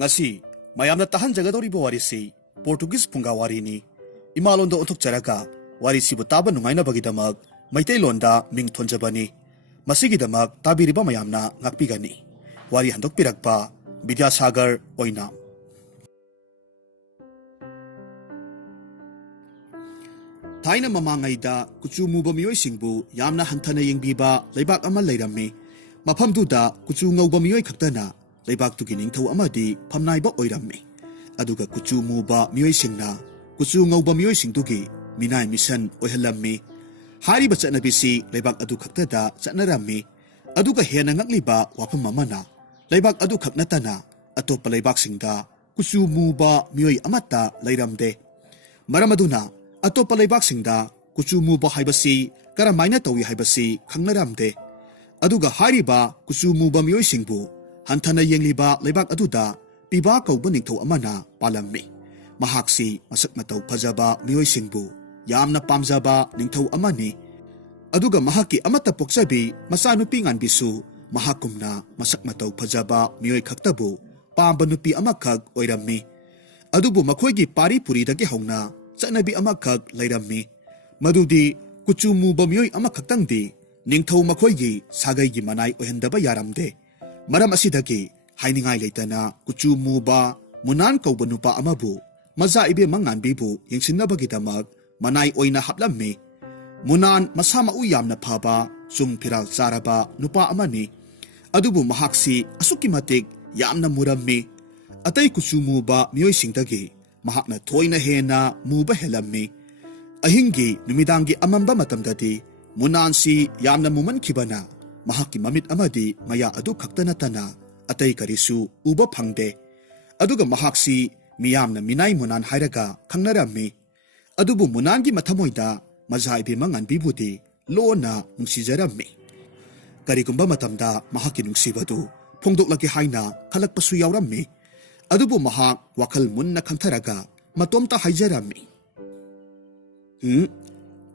ngasi mayamna tahan jagadori bo warisi Portuguese punga warini imalonda onthokjaraga warisi bu taba nungaina bagidamak maitailonda ming thonjabani masigidamak tabiriba mayamna ngakpigani wari handokpirakpa Vidyasagar oina Thaina mamangaida kuchu muba miyoi singbu yamna hanthana yengbiba leibak ama leirammi mafamduda kuchu ngauba miyoi khaktana leibak tugi ningthau amadi phamnaiba oirammi aduga kuchu muba miyoi singna kuchu ngauba miyoi singdugi minai mission oihalammi hariba chatnabisi leibak adu khaktada chatnarammi aduga hena ngakliba wafam amana leibak adu khaknatana atopa leibak singda kuchu muba miyoi amata leiramde maramaduna atopa leibak singda kuchu muba haibasi karamaina tawi haibasi khangnaramde aduga hariba kuchu muba miyoi singbu hanthana yengliba leibak aduda piba kauba ningthau amana palammi mahaksi masak matau phajaba miyoi singbu yamna pamjaba ningthau amani aduga mahaki amata poksabi masanupi nganbisu mahakumna masak matau phajaba miyoi khaktabu pamba nupi amakhak oirammi adubu makhoigi pari puri dagi hauna chanabi amakhak leirammi madudi kuchu muba miyoi amakhaktangdi ningthau makhoigi sagaigi manai ohendaba yaramde maram asidagi hainingai leitana kuchu muba munan kauba nupa amabu maza ibe manganbibu yengsinnabagidamak manai oina haplammi munan masama u yamna phaba sung phiral charaba nupa amani adubu mahaksi asuki matik yamna murammi atai kuchu muba miyoi singdagi mahakna thoina hena muba helammi ahingi numidangi amamba matamdadi munansi yamna muman khibana mahaki mamit amadi maya adu khaktana tana atai karisu uba phangde aduga mahaksi miyamna minai munan hairaga khangnarammi adubu munangi mathamoida mazai bi mangan bibudi lona nungsijarammi karigumba matamda mahaki nungsibadu phongdoklaki haina khalakpasu yawrammi adubu mahak wakhal munna khantharaga matomta haijarammi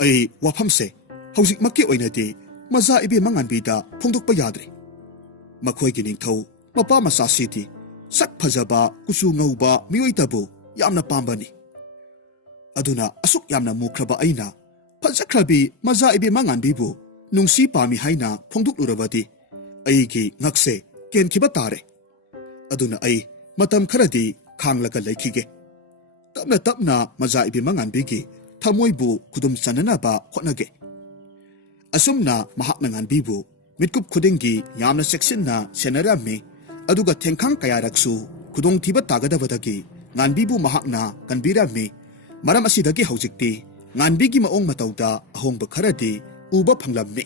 ai wafamse hauzik makki oinadi maza ibe manganbida phongdokpa yadre makhoigi ningthau mapa masasidi sak phajaba kusu ngauba miyoitabu yamna pambani aduna asuk yamna mukhraba aina phajakhrabi maza ibe manganbibu nungsi pami haina phongdoklurabadi aigi ngakse kenkhiba tare aduna ai matam kharadi khanglaga laikhige tapna tapna maza ibe manganbigi thamoibu khudum chananaba hotnage asumna mahakna nganbibu mitkup khudingi yamna sectionna senarami aduga thengkhang kayaraksu khudong thiba tagadabadagi nganbibu mahakna kanbirami maram asidagi haujikti nganbigi maong matauda ahongba kharadi uba phanglammi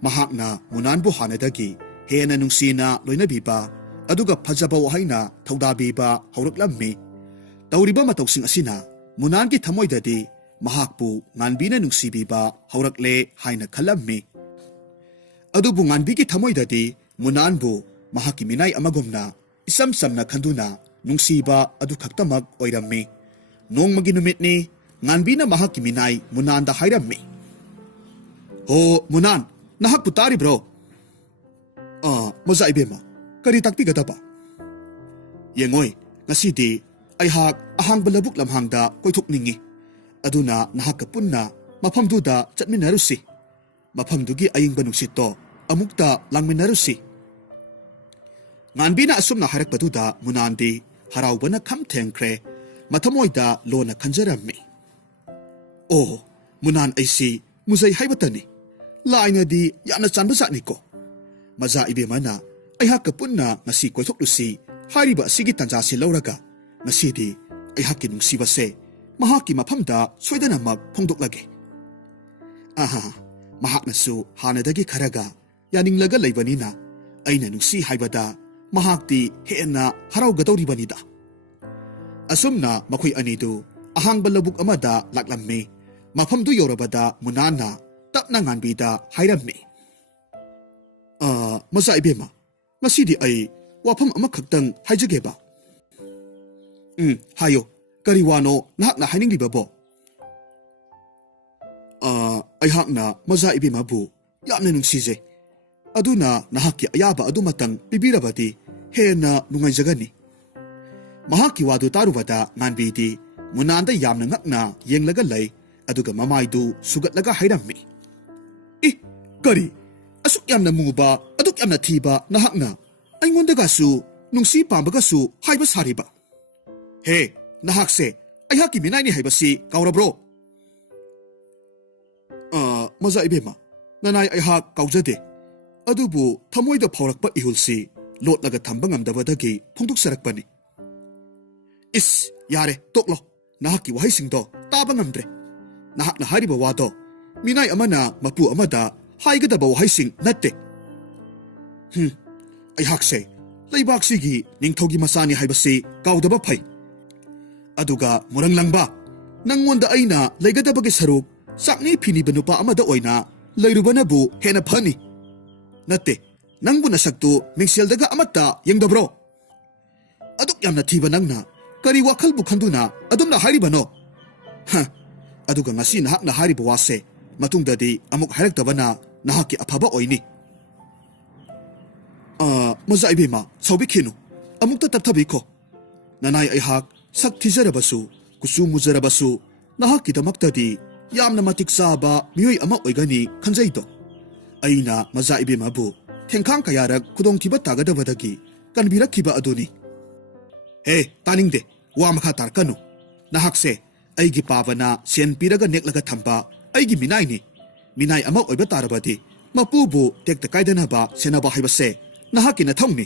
mahakna munanbu hanadagi hena nungsina loinabiba aduga phajaba haina thaudabiba hauraklammi tawriba matawsing asina munangi thamoidadi mahakpu nganbina nungsibiba haurakle haina khalammi adubu nganbigi thamoidadi munanbu mahaki minai amagumna isam samna khanduna nungsiba adu khaktamak oirammi nongmagi numitni nganbina mahaki minai munanda hairammi ho munan nahak putari bro moza ibema kari takpi gadaba yengoi ngasidi aihak ahang balabuk lamhangda koithokningi aduna nahak punna mafamduda chatminarusi mafamdugi ayingba nungsitto amukta langminarusi nganbina asumna harakpaduda munandi haraubana kham thengkhre mathamoida lona khanjarammi oh munan aisi muzai haibatani lainadi yamna chanba satniko maza ibemana aihak punna ngasi koithoklusi hariba sigi tanjasi lauraga ngasidi aihak nungsibase mahaki mafamda soidanamak phongdoklage aha mahaknasu hanadagi kharaga yaninglaga leibanina aina nungsi haibada mahakti hena haraugadoribanida asumna makhoi anidu ahangba labuk amada laklammi mafamdu yorabada munana tapna nganbida hairammi maza ibema ngasidi ai wafam amakhakdang haijageba hayo kariwano nahakna haininglibabo aihakna maza ibemabu yamna nungsije aduna nahaki ayaba adumatang pibirabadi hena nungaijagani ꯃꯍꯥꯛꯀꯤ ꯋꯥꯗꯨ ꯇꯥꯔꯨꯕꯗ ꯉꯥꯟꯕꯤꯗꯤ ꯃꯨꯅꯥꯟꯗ ꯌꯥꯝꯅ ꯉꯛꯅ ꯌꯦꯡꯂꯒ ꯂꯩ ꯑꯗꯨꯒ ꯃꯃꯥꯏꯗꯨ ꯁꯨꯒꯠꯂꯒ ꯍꯥꯏꯔꯝꯃꯤ꯫ "E ꯀꯔꯤ ꯑꯁꯨꯛ ꯌꯥꯝꯅ ꯃꯨꯕ ꯑꯗꯨꯛ ꯌꯥꯝꯅ ꯊꯤꯕ ꯅꯍꯥꯛꯅ ꯑꯩꯉꯣꯟꯗꯒꯁꯨ ꯅꯨꯡꯁꯤ ꯄꯥꯝꯕꯒꯁꯨ ꯍꯥꯏꯕ ꯁꯥꯔꯤꯕ? ꯍꯦ ꯅꯍꯥꯛꯁꯦ ꯑꯩꯍꯥꯛꯀꯤ ꯃꯤꯅꯥꯏꯅꯤ ꯍꯥꯏꯕꯁꯤ ꯀꯥꯎꯔꯕ꯭ꯔꯣ?" "ꯃꯖꯥ ꯏꯕꯦꯝꯃ, ꯅꯅꯥꯏ ꯑꯩꯍꯥꯛ ꯀꯥꯎꯖꯗꯦ, ꯑꯗꯨꯕꯨ ꯊꯃꯣꯏꯗ ꯐꯥꯎꯔꯛꯄ ꯏꯍꯨꯜꯁꯤ ꯂꯣꯠꯂꯒ ꯊꯝꯕ ꯉꯝꯗꯕꯗꯒꯤ ꯐꯣꯡꯗꯣꯛꯆꯔꯛꯄꯅꯤ." "ꯏꯁ ꯌꯥꯔꯦ ꯇꯣꯛꯂꯣ, ꯅꯍꯥꯛꯀꯤ ꯋꯥꯍꯩꯁꯤꯡꯗꯣ ꯇꯥꯕ ꯉꯝꯗ꯭ꯔꯦ꯫ ꯅꯍꯥꯛꯅ ꯍꯥꯏꯔꯤꯕ ꯋꯥꯗꯣ ꯃꯤꯅꯥꯏ ꯑꯃꯅ ꯃꯄꯨ ꯑꯃꯗ ꯍꯥꯏꯒꯗꯕ ꯋꯥꯍꯩꯁꯤꯡ ꯅꯠꯇꯦ꯫ ꯑꯩꯍꯥꯛꯁꯦ ꯂꯩꯕꯥꯛꯁꯤꯒꯤ ꯅꯤꯡꯊꯧꯒꯤ ꯃꯆꯥꯅꯤ ꯍꯥꯏꯕꯁꯤ ꯀꯥꯎꯗꯕ ꯐꯩ꯫ ꯑꯗꯨꯒ ꯃꯨꯔꯪꯂꯪꯕ, ꯅꯪꯉꯣꯟꯗ ꯑꯩꯅ ꯂꯩꯒꯗꯕꯒꯤ ꯁꯔꯨꯛ ꯆꯥꯛꯅꯤ ꯐꯤꯅꯤꯕ ꯅꯨꯄꯥ ꯑꯃꯗ ꯑꯣꯏꯅ ꯂꯩꯔꯨꯕꯅꯕꯨ ꯍꯦꯟꯅ ꯐꯅꯤ꯫ ꯅꯠꯇꯦ, ꯅꯪꯕꯨ ꯅꯁꯛꯇꯨ ꯃꯤꯡꯁꯦꯜꯗꯒ ꯑꯃꯠꯇ ꯌꯦꯡꯗꯕ꯭ꯔꯣ? ꯑꯗꯨꯛ ꯌꯥꯝꯅ ꯊꯤꯕ ꯅꯪꯅ ꯀꯔꯤ ꯋꯥꯈꯜꯕꯨ ꯈꯟꯗꯨꯅ ꯑꯗꯨꯝꯅ ꯍꯥꯏꯔꯤꯕꯅꯣ? ꯑꯗꯨꯒ ꯉꯁꯤ ꯅꯍꯥꯛꯅ ꯍꯥꯏꯔꯤꯕ ꯋꯥꯁꯦ ꯃꯇꯨꯡꯗꯗꯤ ꯑꯃꯨꯛ ꯍꯥꯏꯔꯛꯇꯕꯅ ꯅꯍꯥꯛꯀꯤ ꯑꯐꯕ ꯑꯣꯏꯅꯤ." "ꯃꯖꯥ ꯏꯕꯦꯝꯃ ꯁꯥꯎꯕꯤꯈꯤꯅꯨ, ꯑꯃꯨꯛꯇ ꯇꯞꯊꯕꯤꯈꯣ꯫ ꯅꯅꯥꯏ ꯑꯩꯍꯥꯛ ꯁꯛ ꯊꯤꯖꯔꯕꯁꯨ ꯀꯨꯆꯨ ꯃꯨꯖꯔꯕꯁꯨ ꯅꯍꯥꯛꯀꯤꯗꯃꯛꯇꯗꯤ ꯌꯥꯝꯅ ꯃꯇꯤꯛ ꯆꯥꯕ ꯃꯤꯑꯣꯏ ꯑꯃ ꯑꯣꯏꯒꯅꯤ ꯈꯟꯖꯩꯗꯣ꯫ ꯑꯩꯅ ꯃꯖꯥ ꯏꯕꯦꯝꯃꯕꯨ ꯊꯦꯡꯈꯥꯡ ꯀꯌꯥꯔꯛ ꯈꯨꯗꯣꯡꯊꯤꯕ ꯇꯥꯒꯗꯕꯗꯒꯤ ꯀꯟꯕꯤꯔꯛꯈꯤꯕ ꯑꯗꯨꯅꯤ." "ꯍꯦ ꯇꯥꯅꯤꯡꯗꯦ, ꯋꯥ ꯃꯈꯥ ꯇꯥꯔꯛꯀꯅꯨ꯫ ꯅꯍꯥꯛꯁꯦ ꯑꯩꯒꯤ ꯄꯥꯕꯅ ꯁꯦꯟ ꯄꯤꯔꯒ ꯅꯦꯛꯂꯒ ꯊꯝꯕ ꯑꯩꯒꯤ ꯃꯤꯅꯥꯏꯅꯤ꯫ ꯃꯤꯅꯥꯏ ꯑꯃ ꯑꯣꯏꯕ ꯇꯥꯔꯕꯗꯤ ꯃꯄꯨꯕꯨ ꯇꯦꯛꯇ ꯀꯥꯏꯗꯅꯕ ꯁꯦꯟꯅꯕ ꯍꯥꯏꯕꯁꯦ ꯅꯍꯥꯛꯀꯤ ꯅꯊꯧꯅꯤ꯫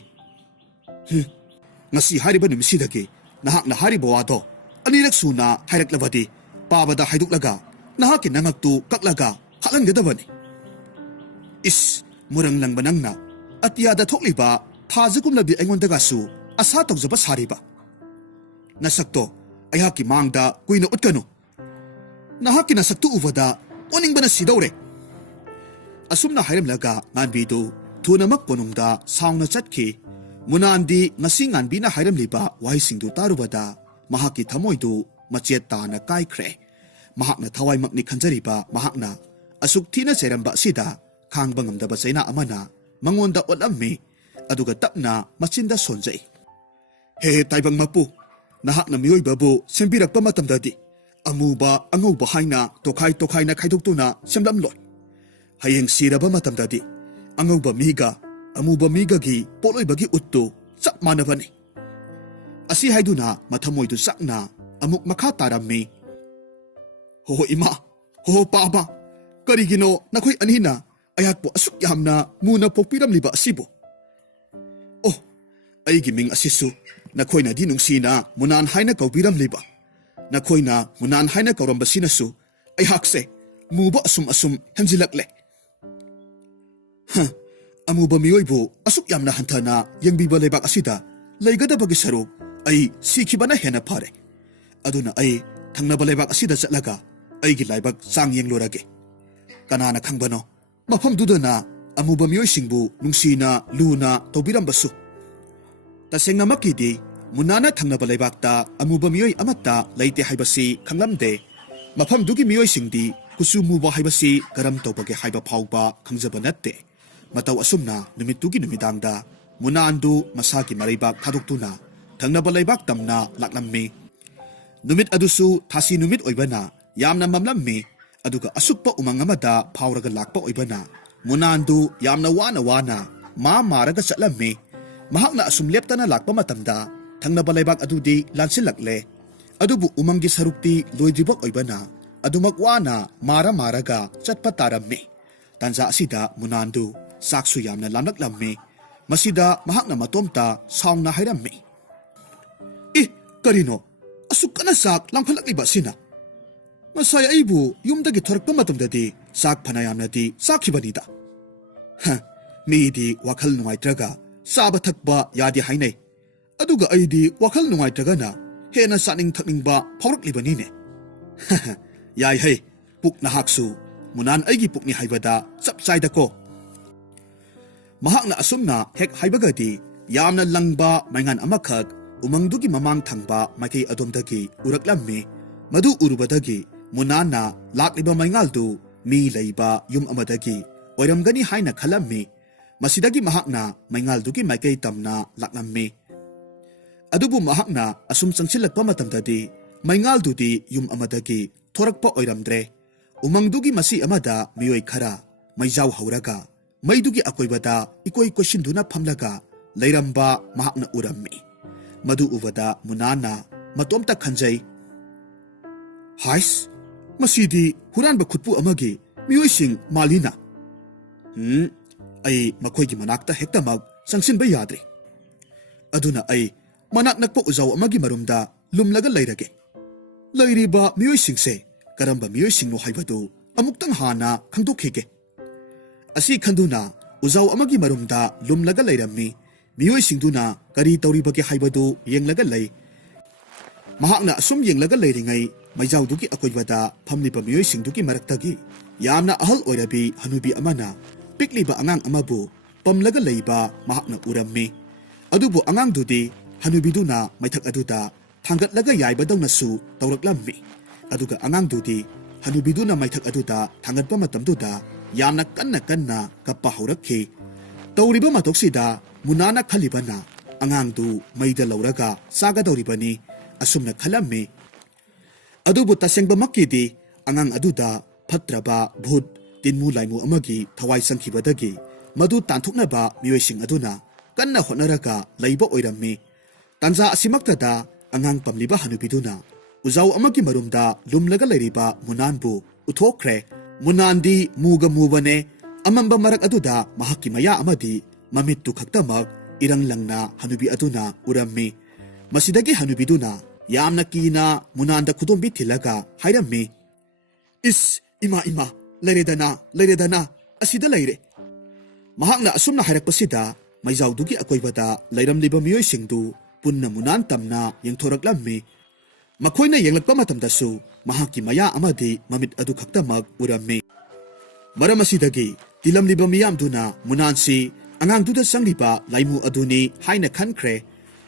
ꯉꯁꯤ ꯍꯥꯏꯔꯤꯕ ꯅꯨꯃꯤꯠꯁꯤꯗꯒꯤ ꯅꯍꯥꯛꯅ ꯍꯥꯏꯔꯤꯕ ꯋꯥꯗꯣ ꯑꯅꯤꯔꯛ ꯁꯨꯅ ꯍꯥꯏꯔꯛꯂꯕꯗꯤ ꯄꯥꯕꯗ ꯍꯥꯏꯗꯣꯛꯂꯒ ꯅꯍꯥꯛꯀꯤ ꯅꯉꯛꯇꯨ ꯀꯛꯂꯒ ꯍꯥꯠꯍꯟꯒꯗꯕꯅꯤ." "ꯏꯁ ꯃꯨꯔꯪ ꯂꯪꯕ ꯅꯪꯅ ꯑꯇꯤꯌꯥꯗ ꯊꯣꯛꯂꯤꯕ ꯊꯥꯖꯒꯨꯝꯂꯕꯤ ꯑꯩꯉꯣꯟꯗꯒꯁꯨ ꯑꯁꯥ ꯇꯧꯖꯕ ꯁꯥꯔꯤꯕ? ꯅꯁꯛꯇꯣ ꯑꯩꯍꯥꯛꯀꯤ ꯃꯥꯡꯗ ꯀꯨꯏꯅ ꯎꯠꯀꯅꯨ꯫ ꯅꯍꯥꯛꯀꯤ ꯅꯁꯛꯇꯨ ꯎꯕꯗ ꯑꯣꯅꯤꯡꯕꯅ ꯁꯤꯗꯧꯔꯦ." ꯑꯁꯨꯝꯅ ꯍꯥꯏꯔꯝꯂꯒ ꯉꯥꯟꯕꯤꯗꯨ ꯊꯨꯅꯃꯛ ꯀꯣꯅꯨꯡꯗ ꯁꯥꯎꯅ ꯆꯠꯈꯤ꯫ ꯃꯨꯅꯥꯟꯗꯤ ꯉꯁꯤ ꯉꯥꯟꯕꯤꯅ ꯍꯥꯏꯔꯝꯂꯤꯕ ꯋꯥꯍꯩꯁꯤꯡꯗꯨ ꯇꯥꯔꯨꯕꯗ ꯃꯍꯥꯛꯀꯤ ꯊꯃꯣꯏꯗꯨ ꯃꯆꯦꯠ ꯇꯥꯅ ꯀꯥꯏꯈ꯭ꯔꯦ꯫ ꯃꯍꯥꯛꯅ ꯊꯋꯥꯏꯃꯛꯅꯤ ꯈꯟꯖꯔꯤꯕ ꯃꯍꯥꯛꯅ ꯑꯁꯨꯛ ꯊꯤꯅ ꯆꯩꯔꯝꯕ ꯑꯁꯤꯗ ꯈꯥꯡꯕ ꯉꯝꯗꯕ ꯆꯩꯅꯥ ꯑꯃꯅ ꯃꯉꯣꯟꯗ ꯑꯣꯠꯂꯝꯃꯤ ꯑꯗꯨꯒ ꯇꯞꯅ ꯃꯆꯤꯟꯗ ꯁꯣꯟꯖꯩ꯫ "ꯍꯦ ꯇꯥꯏꯕꯪ ꯃꯄꯨ, ꯅꯍꯥꯛꯅ ꯃꯤꯑꯣꯏꯕꯕꯨ ꯁꯦꯝꯕꯤꯔꯛꯄ ꯃꯇꯝꯗꯗꯤ ꯑꯃꯨꯕ ꯑꯉꯧꯕ ꯍꯥꯏꯅ ꯇꯣꯈꯥꯏ ꯇꯣꯈꯥꯏꯅ ꯈꯥꯏꯗꯣꯛꯇꯨꯅ ꯁꯦꯝꯂꯝꯂꯣꯏ꯫ ꯍꯌꯦꯡ ꯁꯤꯔꯕ ꯃꯇꯝꯗꯗꯤ ꯑꯉꯧꯕ ꯃꯤꯒ ꯑꯃꯨꯕ ꯃꯤꯒꯒꯤ ꯄꯣꯠꯂꯣꯏꯕꯒꯤ ꯎꯠꯇꯨ ꯆꯞ ꯃꯥꯟꯅꯕꯅꯤ." ꯑꯁꯤ ꯍꯥꯏꯗꯨꯅ ꯃꯊꯃꯣꯏꯗꯨ ꯆꯥꯛꯅ ꯑꯃꯨꯛ ꯃꯈꯥ ꯇꯥꯔꯝꯃꯤ꯫ "ꯍꯣ ꯏꯃꯥ, ꯍꯣ ꯄꯥꯕ, ꯀꯔꯤꯒꯤꯅꯣ ꯅꯈꯣꯏ ꯑꯅꯤꯅ ꯑꯩꯍꯥꯛꯄꯨ ꯑꯁꯨꯛ ꯌꯥꯝꯅ ꯃꯨꯅ ꯄꯣꯛꯄꯤꯔꯝꯂꯤꯕ ꯑꯁꯤꯕꯨ? ꯑꯣ, ꯑꯩꯒꯤ ꯃꯤꯡ ꯑꯁꯤꯁꯨ ꯅꯈꯣꯏꯅꯗꯤ ꯅꯨꯡꯁꯤꯅ ꯃꯨꯅꯥꯟ ꯍꯥꯏꯅ ꯀꯧꯕꯤꯔꯝꯂꯤꯕ꯫ ꯅꯈꯣꯏꯅ ꯃꯨꯅꯥꯟ ꯍꯥꯏꯅ ꯀꯧꯔꯝꯕꯁꯤꯅꯁꯨ ꯑꯩꯍꯥꯛꯁꯦ ꯃꯨꯕ ꯑꯁꯨꯝ ꯍꯦꯟꯖꯤꯜꯂꯛꯂꯦ꯫ ꯑꯃꯨꯕ ꯃꯤꯑꯣꯏꯕꯨ ꯑꯁꯨꯛ ꯌꯥꯝꯅ ꯍꯟꯊꯅ ꯌꯦꯡꯕꯤꯕ ꯂꯩꯕꯥꯛ ꯑꯁꯤꯗ ꯂꯩꯒꯗꯕꯒꯤ ꯁꯔꯨꯛ ꯑꯩ ꯁꯤꯈꯤꯕꯅ ꯍꯦꯟꯅ ꯐꯔꯦ꯫ ꯑꯗꯨꯅ ꯑꯩ ꯊꯪꯅꯕ ꯂꯩꯕꯥꯛ ꯑꯁꯤꯗ ꯆꯠꯂꯒ ꯑꯩꯒꯤ ꯂꯥꯏꯕꯛ ꯆꯥꯡ ꯌꯦꯡꯂꯨꯔꯒꯦ꯫ ꯀꯅꯥꯅ ꯈꯪꯕꯅꯣ, ꯃꯐꯝꯗꯨꯗꯅ ꯑꯃꯨꯕ ꯃꯤꯑꯣꯏꯁꯤꯡꯕꯨ ꯅꯨꯡꯁꯤꯅ ꯂꯨꯅ ꯇꯧꯕꯤꯔꯝꯕꯁꯨ." ꯇꯁꯦꯡꯅꯃꯛꯀꯤꯗꯤ ꯃꯨꯅꯥꯟꯅ ꯊꯪꯅꯕ ꯂꯩꯕꯥꯛꯇ ꯑꯃꯨꯕ ꯃꯤꯑꯣꯏ ꯑꯃꯠꯇ ꯂꯩꯇꯦ ꯍꯥꯏꯕꯁꯤ ꯈꯪꯂꯝꯗꯦ꯫ ꯃꯐꯝꯗꯨꯒꯤ ꯃꯤꯑꯣꯏꯁꯤꯡꯗꯤ ꯀꯨꯆꯨ ꯃꯨꯕ ꯍꯥꯏꯕꯁꯤ ꯀꯔꯝ ꯇꯧꯕꯒꯦ ꯍꯥꯏꯕ ꯐꯥꯎꯕ ꯈꯪꯖꯕ ꯅꯠꯇꯦ꯫ ꯃꯇꯧ ꯑꯁꯨꯝꯅ ꯅꯨꯃꯤꯠꯇꯨꯒꯤ ꯅꯨꯃꯤꯗꯥꯡꯗ ꯃꯨꯅꯥꯟꯗꯨ ꯃꯁꯥꯒꯤ ꯃꯔꯩꯕꯥꯛ ꯊꯥꯗꯣꯛꯇꯨꯅ ꯊꯪꯅꯕ ꯂꯩꯕꯥꯛ ꯇꯝꯅ ꯂꯥꯛꯂꯝꯃꯤ꯫ ꯅꯨꯃꯤꯠ ꯑꯗꯨꯁꯨ ꯊꯥꯁꯤ ꯅꯨꯃꯤꯠ ꯑꯣꯏꯕꯅ ꯌꯥꯝꯅ ꯃꯝꯂꯝꯃꯤ ꯑꯗꯨꯒ ꯑꯁꯨꯛꯄ ꯎꯃꯪ ꯑꯃꯗ ꯐꯥꯎꯔꯒ ꯂꯥꯛꯄ ꯑꯣꯏꯕꯅ ꯃꯨꯅꯥꯟꯗꯨ ꯌꯥꯝꯅ ꯋꯥꯅ ꯃꯥꯔꯒ ꯆꯠꯂꯝꯃꯤ꯫ ꯃꯍꯥꯛꯅ ꯑꯁꯨꯝ ꯂꯦꯞꯇꯅ ꯂꯥꯛꯄ ꯃꯇꯝꯗ ꯊꯪꯅꯕ ꯂꯩꯕꯥꯛ ꯑꯗꯨꯗꯤ ꯂꯥꯟꯁꯤꯜꯂꯛꯂꯦ꯫ ꯑꯗꯨꯕꯨ ꯎꯃꯪꯒꯤ ꯁꯔꯨꯛꯇꯤ ꯂꯣꯏꯗ꯭ꯔꯤꯕ ꯑꯣꯏꯕꯅ ꯑꯗꯨꯃꯛ ꯋꯥꯅ ꯃꯥꯔꯒ ꯆꯠꯄ ꯇꯥꯔꯝꯃꯤ꯫ ꯇꯥꯟꯖꯥ ꯑꯁꯤꯗ ꯃꯨꯅꯥꯟꯗꯨ ꯆꯥꯛꯁꯨ ꯌꯥꯝꯅ ꯂꯥꯝꯂꯛꯂꯝꯃꯤ꯫ ꯃꯁꯤꯗ ꯃꯍꯥꯛꯅ ꯃꯇꯣꯝꯇ ꯁꯥꯎꯅ ꯍꯥꯏꯔꯝꯃꯤ꯫ "ꯀꯔꯤꯅꯣ ꯑꯁꯨꯛ ꯀꯟꯅ ꯆꯥꯛ ꯂꯥꯝꯈꯠꯂꯛꯂꯤꯕ ꯑꯁꯤꯅ? ꯉꯁꯥꯏ ꯑꯩꯕꯨ ꯌꯨꯝꯗꯒꯤ ꯊꯣꯔꯛꯄ ꯃꯇꯝꯗꯗꯤ ꯆꯥꯛ ꯐꯅ ꯌꯥꯝꯅꯗꯤ ꯆꯥꯈꯤꯕꯅꯤꯗ꯫ ꯃꯤꯗꯤ ꯋꯥꯈꯜ ꯅꯨꯡꯉꯥꯏꯇ꯭ꯔꯒ ꯆꯥꯕ ꯊꯛꯄ ꯌꯥꯗꯦ ꯍꯥꯏꯅꯩ, ꯑꯗꯨꯒ ꯑꯩꯗꯤ ꯋꯥꯈꯜ ꯅꯨꯡꯉꯥꯏꯇ꯭ꯔꯒꯅ ꯍꯦꯟꯅ ꯆꯥꯅꯤꯡ ꯊꯛꯅꯤꯡꯕ ꯐꯥꯎꯔꯛꯂꯤꯕꯅꯤꯅꯦ꯫ ꯌꯥꯏ ꯍꯩ, ꯄꯨꯛ ꯅꯍꯥꯛꯁꯨ ꯃꯨꯅꯥꯟ ꯑꯩꯒꯤ ꯄꯨꯛꯅꯤ ꯍꯥꯏꯕꯗ ꯆꯞ ꯆꯥꯏꯗꯀꯣ." ꯃꯍꯥꯛꯅ ꯑꯁꯨꯝꯅ ꯍꯦꯛ ꯍꯥꯏꯕꯒꯗꯤ ꯌꯥꯝꯅ ꯂꯪꯕ ꯃꯩꯉꯥꯟ ꯑꯃꯈꯛ ꯎꯃꯪꯗꯨꯒꯤ ꯃꯃꯥꯡ ꯊꯪꯕ ꯃꯥꯏꯀꯩ ꯑꯗꯣꯝꯗꯒꯤ ꯎꯔꯛꯂꯝꯃꯤ꯫ ꯃꯗꯨ ꯎꯔꯨꯕꯗꯒꯤ ꯃꯨꯅꯥꯟꯅ ꯂꯥꯛꯂꯤꯕ ꯃꯩꯉꯥꯜꯗꯨ ꯃꯤ ꯂꯩꯕ ꯌꯨꯝ ꯑꯃꯗꯒꯤ ꯑꯣꯏꯔꯝꯒꯅꯤ ꯍꯥꯏꯅ ꯈꯜꯂꯝꯃꯤ꯫ ꯃꯁꯤꯗꯒꯤ ꯃꯍꯥꯛꯅ ꯃꯩꯉꯥꯜꯗꯨꯒꯤ ꯃꯥꯏꯀꯩ ꯇꯝꯅ ꯂꯥꯛꯂꯝꯃꯤ꯫ ꯑꯗꯨꯕꯨ ꯃꯍꯥꯛꯅ ꯑꯁꯨꯝ ꯆꯪꯁꯤꯜꯂꯛꯄ ꯃꯇꯝꯗꯗꯤ ꯃꯩꯉꯥꯜꯗꯨꯗꯤ ꯌꯨꯝ ꯑꯃꯗꯒꯤ ꯊꯣꯔꯛꯄ ꯑꯣꯏꯔꯝꯗ꯭ꯔꯦ꯫ ꯎꯃꯪꯗꯨꯒꯤ ꯃꯁꯤ ꯑꯃꯗ ꯃꯤꯑꯣꯏ ꯈꯔ ꯃꯩꯖꯥꯎ ꯍꯧꯔꯒ ꯃꯩꯗꯨꯒꯤ ꯑꯀꯣꯏꯕꯗ ꯏꯀꯣꯏ ꯀꯣꯏꯁꯤꯟꯗꯨꯅ ꯐꯝꯂꯒ ꯂꯩꯔꯝꯕ ꯃꯍꯥꯛꯅ ꯎꯔꯝꯃꯤ꯫ ꯃꯗꯨ ꯎꯕꯗ ꯃꯨꯅꯥꯟꯅ ꯃꯇꯣꯝꯇ ꯈꯟꯖꯩ, ꯍꯥꯏꯁ, ꯃꯁꯤꯗꯤ ꯍꯨꯔꯥꯟꯕ ꯈꯨꯠꯄꯨ ꯑꯃꯒꯤ ꯃꯤꯑꯣꯏꯁꯤꯡ ꯃꯥꯜꯂꯤꯅ꯫ ꯑꯩ ꯃꯈꯣꯏꯒꯤ ꯃꯅꯥꯛꯇ ꯍꯦꯛꯇꯃꯛ ꯆꯪꯁꯤꯟꯕ ꯌꯥꯗ꯭ꯔꯤ꯫ ꯑꯗꯨꯅ ꯑꯩ ꯃꯅꯥꯛ ꯅꯛꯄ ꯎꯖꯥꯎ ꯑꯃꯒꯤ ꯃꯔꯨꯝꯗ ꯂꯨꯝꯂꯒ ꯂꯩꯔꯒꯦ꯫ ꯂꯩꯔꯤꯕ ꯃꯤꯑꯣꯏꯁꯤꯡꯁꯦ ꯀꯔꯝꯕ ꯃꯤꯑꯣꯏꯁꯤꯡꯅꯣ ꯍꯥꯏꯕꯗꯨ ꯑꯃꯨꯛꯇꯪ ꯍꯥꯟꯅ ꯈꯪꯗꯣꯛꯈꯤꯒꯦ꯫ ꯑꯁꯤ ꯈꯟꯗꯨꯅ ꯎꯖꯥꯎ ꯑꯃꯒꯤ ꯃꯔꯨꯝꯗ ꯂꯨꯝꯂꯒ ꯂꯩꯔꯝꯃꯤ꯫ ꯃꯤꯑꯣꯏꯁꯤꯡꯗꯨꯅ ꯀꯔꯤ ꯇꯧꯔꯤꯕꯒꯦ ꯍꯥꯏꯕꯗꯨ ꯌꯦꯡꯂꯒ ꯂꯩ꯫ ꯃꯍꯥꯛꯅ ꯑꯁꯨꯝ ꯌꯦꯡꯂꯒ ꯂꯩꯔꯤꯉꯩ ꯃꯩꯖꯥꯎꯗꯨꯒꯤ ꯑꯀꯣꯏꯕꯗ ꯐꯝꯂꯤꯕ ꯃꯤꯑꯣꯏꯁꯤꯡꯗꯨꯒꯤ ꯃꯔꯛꯇꯒꯤ ꯌꯥꯝꯅ ꯑꯍꯜ ꯑꯣꯏꯔꯕꯤ ꯍꯅꯨꯕꯤ ꯑꯃꯅ ꯄꯤꯛꯂꯤꯕ ꯑꯉꯥꯡ ꯑꯃꯕꯨ ꯄꯝꯂꯒ ꯂꯩꯕ ꯃꯍꯥꯛꯅ ꯎꯔꯝꯃꯤ꯫ ꯑꯗꯨꯕꯨ ꯑꯉꯥꯡꯗꯨꯗꯤ ꯍꯅꯨꯕꯤꯗꯨꯅ ꯃꯩꯊꯛ ꯑꯗꯨꯗ ꯊꯥꯡꯒꯠꯂꯒ ꯌꯥꯏꯕꯗꯧꯅꯁꯨ ꯇꯧꯔꯛꯂꯝꯃꯤ꯫ ꯑꯗꯨꯒ ꯑꯉꯥꯡꯗꯨꯗꯤ ꯍꯅꯨꯕꯤꯗꯨꯅ ꯃꯩꯊꯛ ꯑꯗꯨꯗ ꯊꯥꯡꯒꯠꯄ ꯃꯇꯝꯗꯨꯗ ꯌꯥꯝꯅ ꯀꯟꯅ ꯀꯟꯅ ꯀꯞꯄ ꯍꯧꯔꯛꯈꯤ꯫ ꯇꯧꯔꯤꯕ ꯃꯇꯧꯁꯤꯗ ꯃꯨꯅꯥꯅ ꯈꯜꯂꯤꯕꯅ ꯑꯉꯥꯡꯗꯨ ꯃꯩꯗ ꯂꯧꯔꯒ ꯆꯥꯒꯗꯧꯔꯤꯕꯅꯤ ꯑꯁꯨꯝꯅ ꯈꯜꯂꯝꯃꯤ꯫ ꯑꯗꯨꯕꯨ ꯇꯁꯦꯡꯕꯃꯛꯀꯤꯗꯤ ꯑꯉꯥꯡ ꯑꯗꯨꯗ ꯐꯠꯇ꯭ꯔꯕ ꯚꯨꯠ ꯇꯤꯟꯃꯨ ꯂꯥꯏꯃꯨ ꯑꯃꯒꯤ ꯊꯋꯥꯏ ꯆꯪꯈꯤꯕꯗꯒꯤ ꯃꯗꯨ ꯇꯥꯟꯊꯣꯛꯅꯕ ꯃꯤꯑꯣꯏꯁꯤꯡ ꯑꯗꯨꯅ ꯀꯟꯅ ꯍꯣꯠꯅꯔꯒ ꯂꯩꯕ ꯑꯣꯏꯔꯝꯃꯤ꯫ ꯇꯥꯟꯖꯥ ꯑꯁꯤꯃꯛꯇꯗ ꯑꯉꯥꯡ ꯄꯝꯂꯤꯕ ꯍꯅꯨꯕꯤꯗꯨꯅ ꯎꯖꯥꯎ ꯑꯃꯒꯤ ꯃꯔꯨꯝꯗ ꯂꯨꯝꯂꯒ ꯂꯩꯔꯤꯕ ꯃꯨꯅꯥꯟꯕꯨ ꯎꯠꯊꯣꯛꯈ꯭ꯔꯦ꯫ ꯃꯨꯅꯥꯟꯗꯤ ꯃꯨꯒ ꯃꯨꯕꯅꯦ꯫ ꯑꯃꯝꯕ ꯃꯔꯛ ꯑꯗꯨꯗ ꯃꯍꯥꯛꯀꯤ ꯃꯌꯥ ꯑꯃꯗꯤ ꯃꯃꯤꯠꯇꯨ ꯈꯛꯇꯃꯛ ꯏꯔꯪ ꯂꯪꯅ ꯍꯅꯨꯕꯤ ꯑꯗꯨꯅ ꯎꯔꯝꯃꯤ꯫ ꯃꯁꯤꯗꯒꯤ ꯍꯅꯨꯕꯤꯗꯨꯅ ꯌꯥꯝꯅ ꯀꯤꯅ ꯃꯨꯅꯥꯟꯗ ꯈꯨꯗꯣꯝꯕꯤ ꯊꯤꯜꯂꯒ ꯍꯥꯏꯔꯝꯃꯤ, ꯏꯁ, ꯏꯃꯥ ꯏꯃꯥ, ꯂꯩꯔꯦꯗꯅ ꯂꯩꯔꯦꯗꯅ, ꯑꯁꯤꯗ ꯂꯩꯔꯦ꯫ ꯃꯍꯥꯛꯅ ꯑꯁꯨꯝꯅ ꯍꯥꯏꯔꯛꯄꯁꯤꯗ ꯃꯩꯖꯥꯎꯗꯨꯒꯤ ꯑꯀꯣꯏꯕꯗ ꯂꯩꯔꯝꯂꯤꯕ ꯃꯤꯑꯣꯏꯁꯤꯡꯗꯨ ꯄꯨꯟꯅ ꯃꯨꯅꯥꯟ ꯇꯝꯅ ꯌꯦꯡꯊꯣꯔꯛꯂꯝꯃꯤ꯫ ꯃꯈꯣꯏꯅ ꯌꯦꯡꯂꯛꯄ ꯃꯇꯝꯗꯁꯨ ꯃꯍꯥꯛꯀꯤ ꯃꯌꯥ ꯑꯃꯗꯤ ꯃꯃꯤꯠ ꯑꯗꯨ ꯈꯛꯇꯃꯛ ꯎꯔꯝꯃꯤ꯫ ꯃꯔꯝ ꯑꯁꯤꯗꯒꯤ ꯇꯤꯜꯂꯝꯂꯤꯕ ꯃꯤꯌꯥꯝꯗꯨꯅ ꯃꯨꯅꯥꯟꯁꯤ ꯑꯉꯥꯡꯗꯨꯗ ꯆꯪꯂꯤꯕ ꯂꯥꯏꯃꯨ ꯑꯗꯨꯅꯤ ꯍꯥꯏꯅ ꯈꯟꯈ꯭ꯔꯦ꯫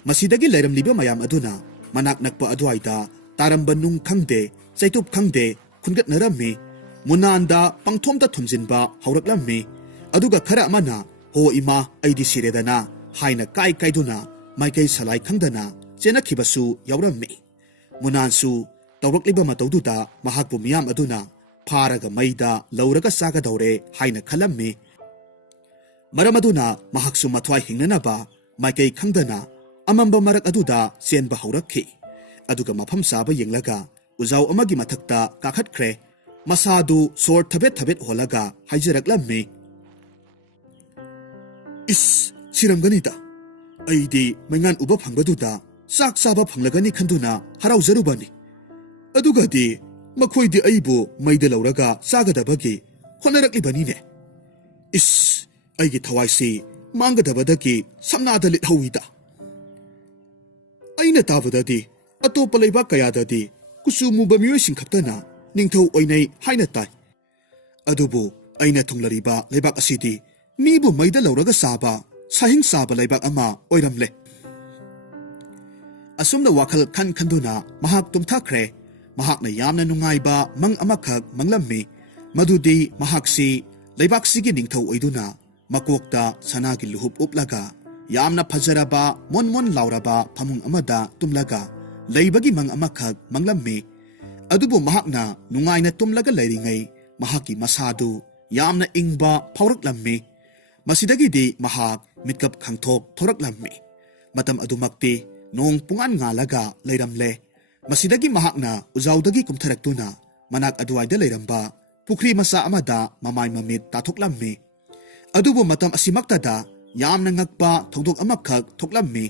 ꯃꯁꯤꯗꯒꯤ ꯂꯩꯔꯝꯂꯤꯕ ꯃꯌꯥꯝ ꯑꯗꯨꯅ ꯃꯅꯥꯛ ꯅꯛꯄ ꯑꯗꯨꯋꯥꯏꯗ ꯇꯥꯔꯝꯕ ꯅꯨꯡ ꯈꯪꯗꯦ, ꯆꯩꯇꯨꯞ ꯈꯪꯗꯦ ꯈꯨꯟꯒꯠꯅꯔꯝꯃꯤ꯫ ꯃꯨꯅꯥꯟꯗ ꯄꯪꯊꯣꯝꯗ ꯊꯨꯝꯖꯤꯟꯕ ꯍꯧꯔꯛꯂꯝꯃꯤ꯫ ꯑꯗꯨꯒ ꯈꯔ ꯑꯃꯅ, ꯍꯣ ꯏꯃꯥ, ꯑꯩꯗꯤ ꯁꯤꯔꯦꯗꯅ ꯍꯥꯏꯅ ꯀꯥꯏꯗꯨꯅ ꯃꯥꯏꯀꯩ ꯁꯂꯥꯏ ꯈꯪꯗꯅ ꯆꯦꯟꯅꯈꯤꯕꯁꯨ ꯌꯥꯎꯔꯝꯃꯤ꯫ ꯃꯨꯅꯥꯟꯁꯨ ꯇꯧꯔꯛꯂꯤꯕ ꯃꯇꯧꯗꯨꯗ ꯃꯍꯥꯛꯄꯨ ꯃꯤꯌꯥꯝ ꯑꯗꯨꯅ ꯐꯥꯔꯒ ꯃꯩꯗ ꯂꯧꯔꯒ ꯆꯥꯒꯗꯧꯔꯦ ꯍꯥꯏꯅ ꯈꯜꯂꯝꯃꯤ꯫ ꯃꯔꯝ ꯑꯗꯨꯅ ꯃꯍꯥꯛꯁꯨ ꯃꯊ꯭ꯋꯥꯏ ꯍꯤꯡꯅꯅꯕ ꯃꯥꯏꯀꯩ ꯈꯪꯗꯅ ꯑꯃꯝꯕ ꯃꯔꯛ ꯑꯗꯨꯗ ꯆꯦꯟꯕ ꯍꯧꯔꯛꯈꯤ꯫ ꯑꯗꯨꯒ ꯃꯐꯝ ꯆꯥꯕ ꯌꯦꯡꯂꯒ ꯎꯖꯥꯎ ꯑꯃꯒꯤ ꯃꯊꯛꯇ ꯀꯥꯈꯠꯈ꯭ꯔꯦ꯫ ꯃꯁꯥꯗꯨ ꯁꯣꯔ ꯊꯕꯦꯠ ꯊꯕꯦꯠ ꯍꯣꯜꯂꯒ ꯍꯥꯏꯖꯔꯛꯂꯝꯃꯤ, ꯏꯁ, ꯁꯤꯔꯝꯒꯅꯤꯗ꯫ ꯑꯩꯗꯤ ꯃꯩꯉꯥꯟ ꯎꯕ ꯐꯪꯕꯗꯨꯗ ꯆꯥꯛ ꯆꯥꯕ ꯐꯪꯂꯒꯅꯤ ꯈꯟꯗꯨꯅ ꯍꯔꯥꯎꯖꯔꯨꯕꯅꯤ꯫ ꯑꯗꯨꯒꯗꯤ ꯃꯈꯣꯏꯗꯤ ꯑꯩꯕꯨ ꯃꯩꯗ ꯂꯧꯔꯒ ꯆꯥꯒꯗꯕꯒꯤ ꯍꯣꯠꯅꯔꯛꯂꯤꯕꯅꯤꯅꯦ꯫ ꯏꯁ, ꯑꯩꯒꯤ ꯊꯋꯥꯏꯁꯤ ꯃꯥꯡꯒꯗꯕꯗꯒꯤ ꯁꯝꯅꯥꯗ ꯂꯤꯠꯍꯧꯏꯗ꯫ ꯑꯩꯅ ꯇꯥꯕꯗꯗꯤ ꯑꯇꯣꯞꯄ ꯂꯩꯕꯥꯛ ꯀꯌꯥꯗꯗꯤ ꯀꯨꯆꯨ ꯃꯨꯕ ꯃꯤꯑꯣꯏꯁꯤꯡ ꯈꯛꯇꯅ ꯅꯤꯡꯊꯧ ꯑꯣꯏꯅꯩ ꯍꯥꯏꯅ ꯇꯥꯏ꯫ ꯑꯗꯨꯕꯨ ꯑꯩꯅ ꯊꯨꯡꯂꯔꯤꯕ ꯂꯩꯕꯥꯛ ꯑꯁꯤꯗꯤ ꯃꯤꯕꯨ ꯃꯩꯗ ꯂꯧꯔꯒ ꯆꯥꯕ ꯁꯥꯍꯤꯡ ꯆꯥꯕ ꯂꯩꯕꯥꯛ ꯑꯃ ꯑꯣꯏꯔꯝꯂꯦ꯫ ꯑꯁꯨꯝꯅ ꯋꯥꯈꯜ ꯈꯟꯗꯨꯅ ꯃꯍꯥꯛ ꯇꯨꯝꯊꯈ꯭ꯔꯦ꯫ ꯃꯍꯥꯛꯅ ꯌꯥꯝꯅ ꯅꯨꯡꯉꯥꯏꯕ ꯃꯪ ꯑꯃꯈꯛ ꯃꯪꯂꯝꯃꯤ꯫ ꯃꯗꯨꯗꯤ ꯃꯍꯥꯛꯁꯤ ꯂꯩꯕꯥꯛꯁꯤꯒꯤ ꯅꯤꯡꯊꯧ ꯑꯣꯏꯗꯨꯅ ꯃꯀꯣꯛꯇ ꯁꯅꯥꯒꯤ ꯂꯨꯍꯨꯞ ꯎꯞꯂꯒ ꯌꯥꯝꯅ ꯐꯖꯔꯕ ꯃꯣꯟ ꯃꯣꯟ ꯂꯥꯎꯔꯕ ꯐꯃꯨꯡ ꯑꯃꯗ ꯇꯨꯝꯂꯒ ꯂꯩꯕꯒꯤ ꯃꯪ ꯑꯃꯈꯛ ꯃꯪꯂꯝꯃꯤ꯫ ꯑꯗꯨꯕꯨ ꯃꯍꯥꯛꯅ ꯅꯨꯡꯉꯥꯏꯅ ꯇꯨꯝꯂꯒ ꯂꯩꯔꯤꯉꯩ ꯃꯍꯥꯛꯀꯤ ꯃꯁꯥꯗꯨ ꯌꯥꯝꯅ ꯏꯪꯕ ꯐꯥꯎꯔꯛꯂꯝꯃꯤ꯫ ꯃꯁꯤꯗꯒꯤꯗꯤ ꯃꯍꯥꯛ ꯃꯤꯠꯀꯞ ꯈꯪꯊꯣꯛ ꯊꯣꯔꯛꯂꯝꯃꯤ꯫ ꯃꯇꯝ ꯑꯗꯨꯃꯛꯇꯤ ꯅꯣꯡ ꯄꯨꯡꯉꯥꯟ ꯉꯥꯜꯂꯒ ꯂꯩꯔꯝꯂꯦ꯫ ꯃꯁꯤꯗꯒꯤ ꯃꯍꯥꯛꯅ ꯎꯖꯥꯎꯗꯒꯤ ꯀꯨꯝꯊꯔꯛꯇꯨꯅ ꯃꯅꯥꯛ ꯑꯗꯨꯋꯥꯏꯗ ꯂꯩꯔꯝꯕ ꯄꯨꯈ꯭ꯔꯤ ꯃꯆꯥ ꯑꯃꯗ ꯃꯃꯥꯏ ꯃꯃꯤꯠ ꯇꯥꯊꯣꯛꯂꯝꯃꯤ꯫ ꯑꯗꯨꯕꯨ ꯃꯇꯝ ꯑꯁꯤꯃꯛꯇꯗ ꯌꯥꯝꯅ ꯉꯛꯄ ꯊꯧꯗꯣꯛ ꯑꯃꯈꯛ ꯊꯣꯛꯂꯝꯃꯤ꯫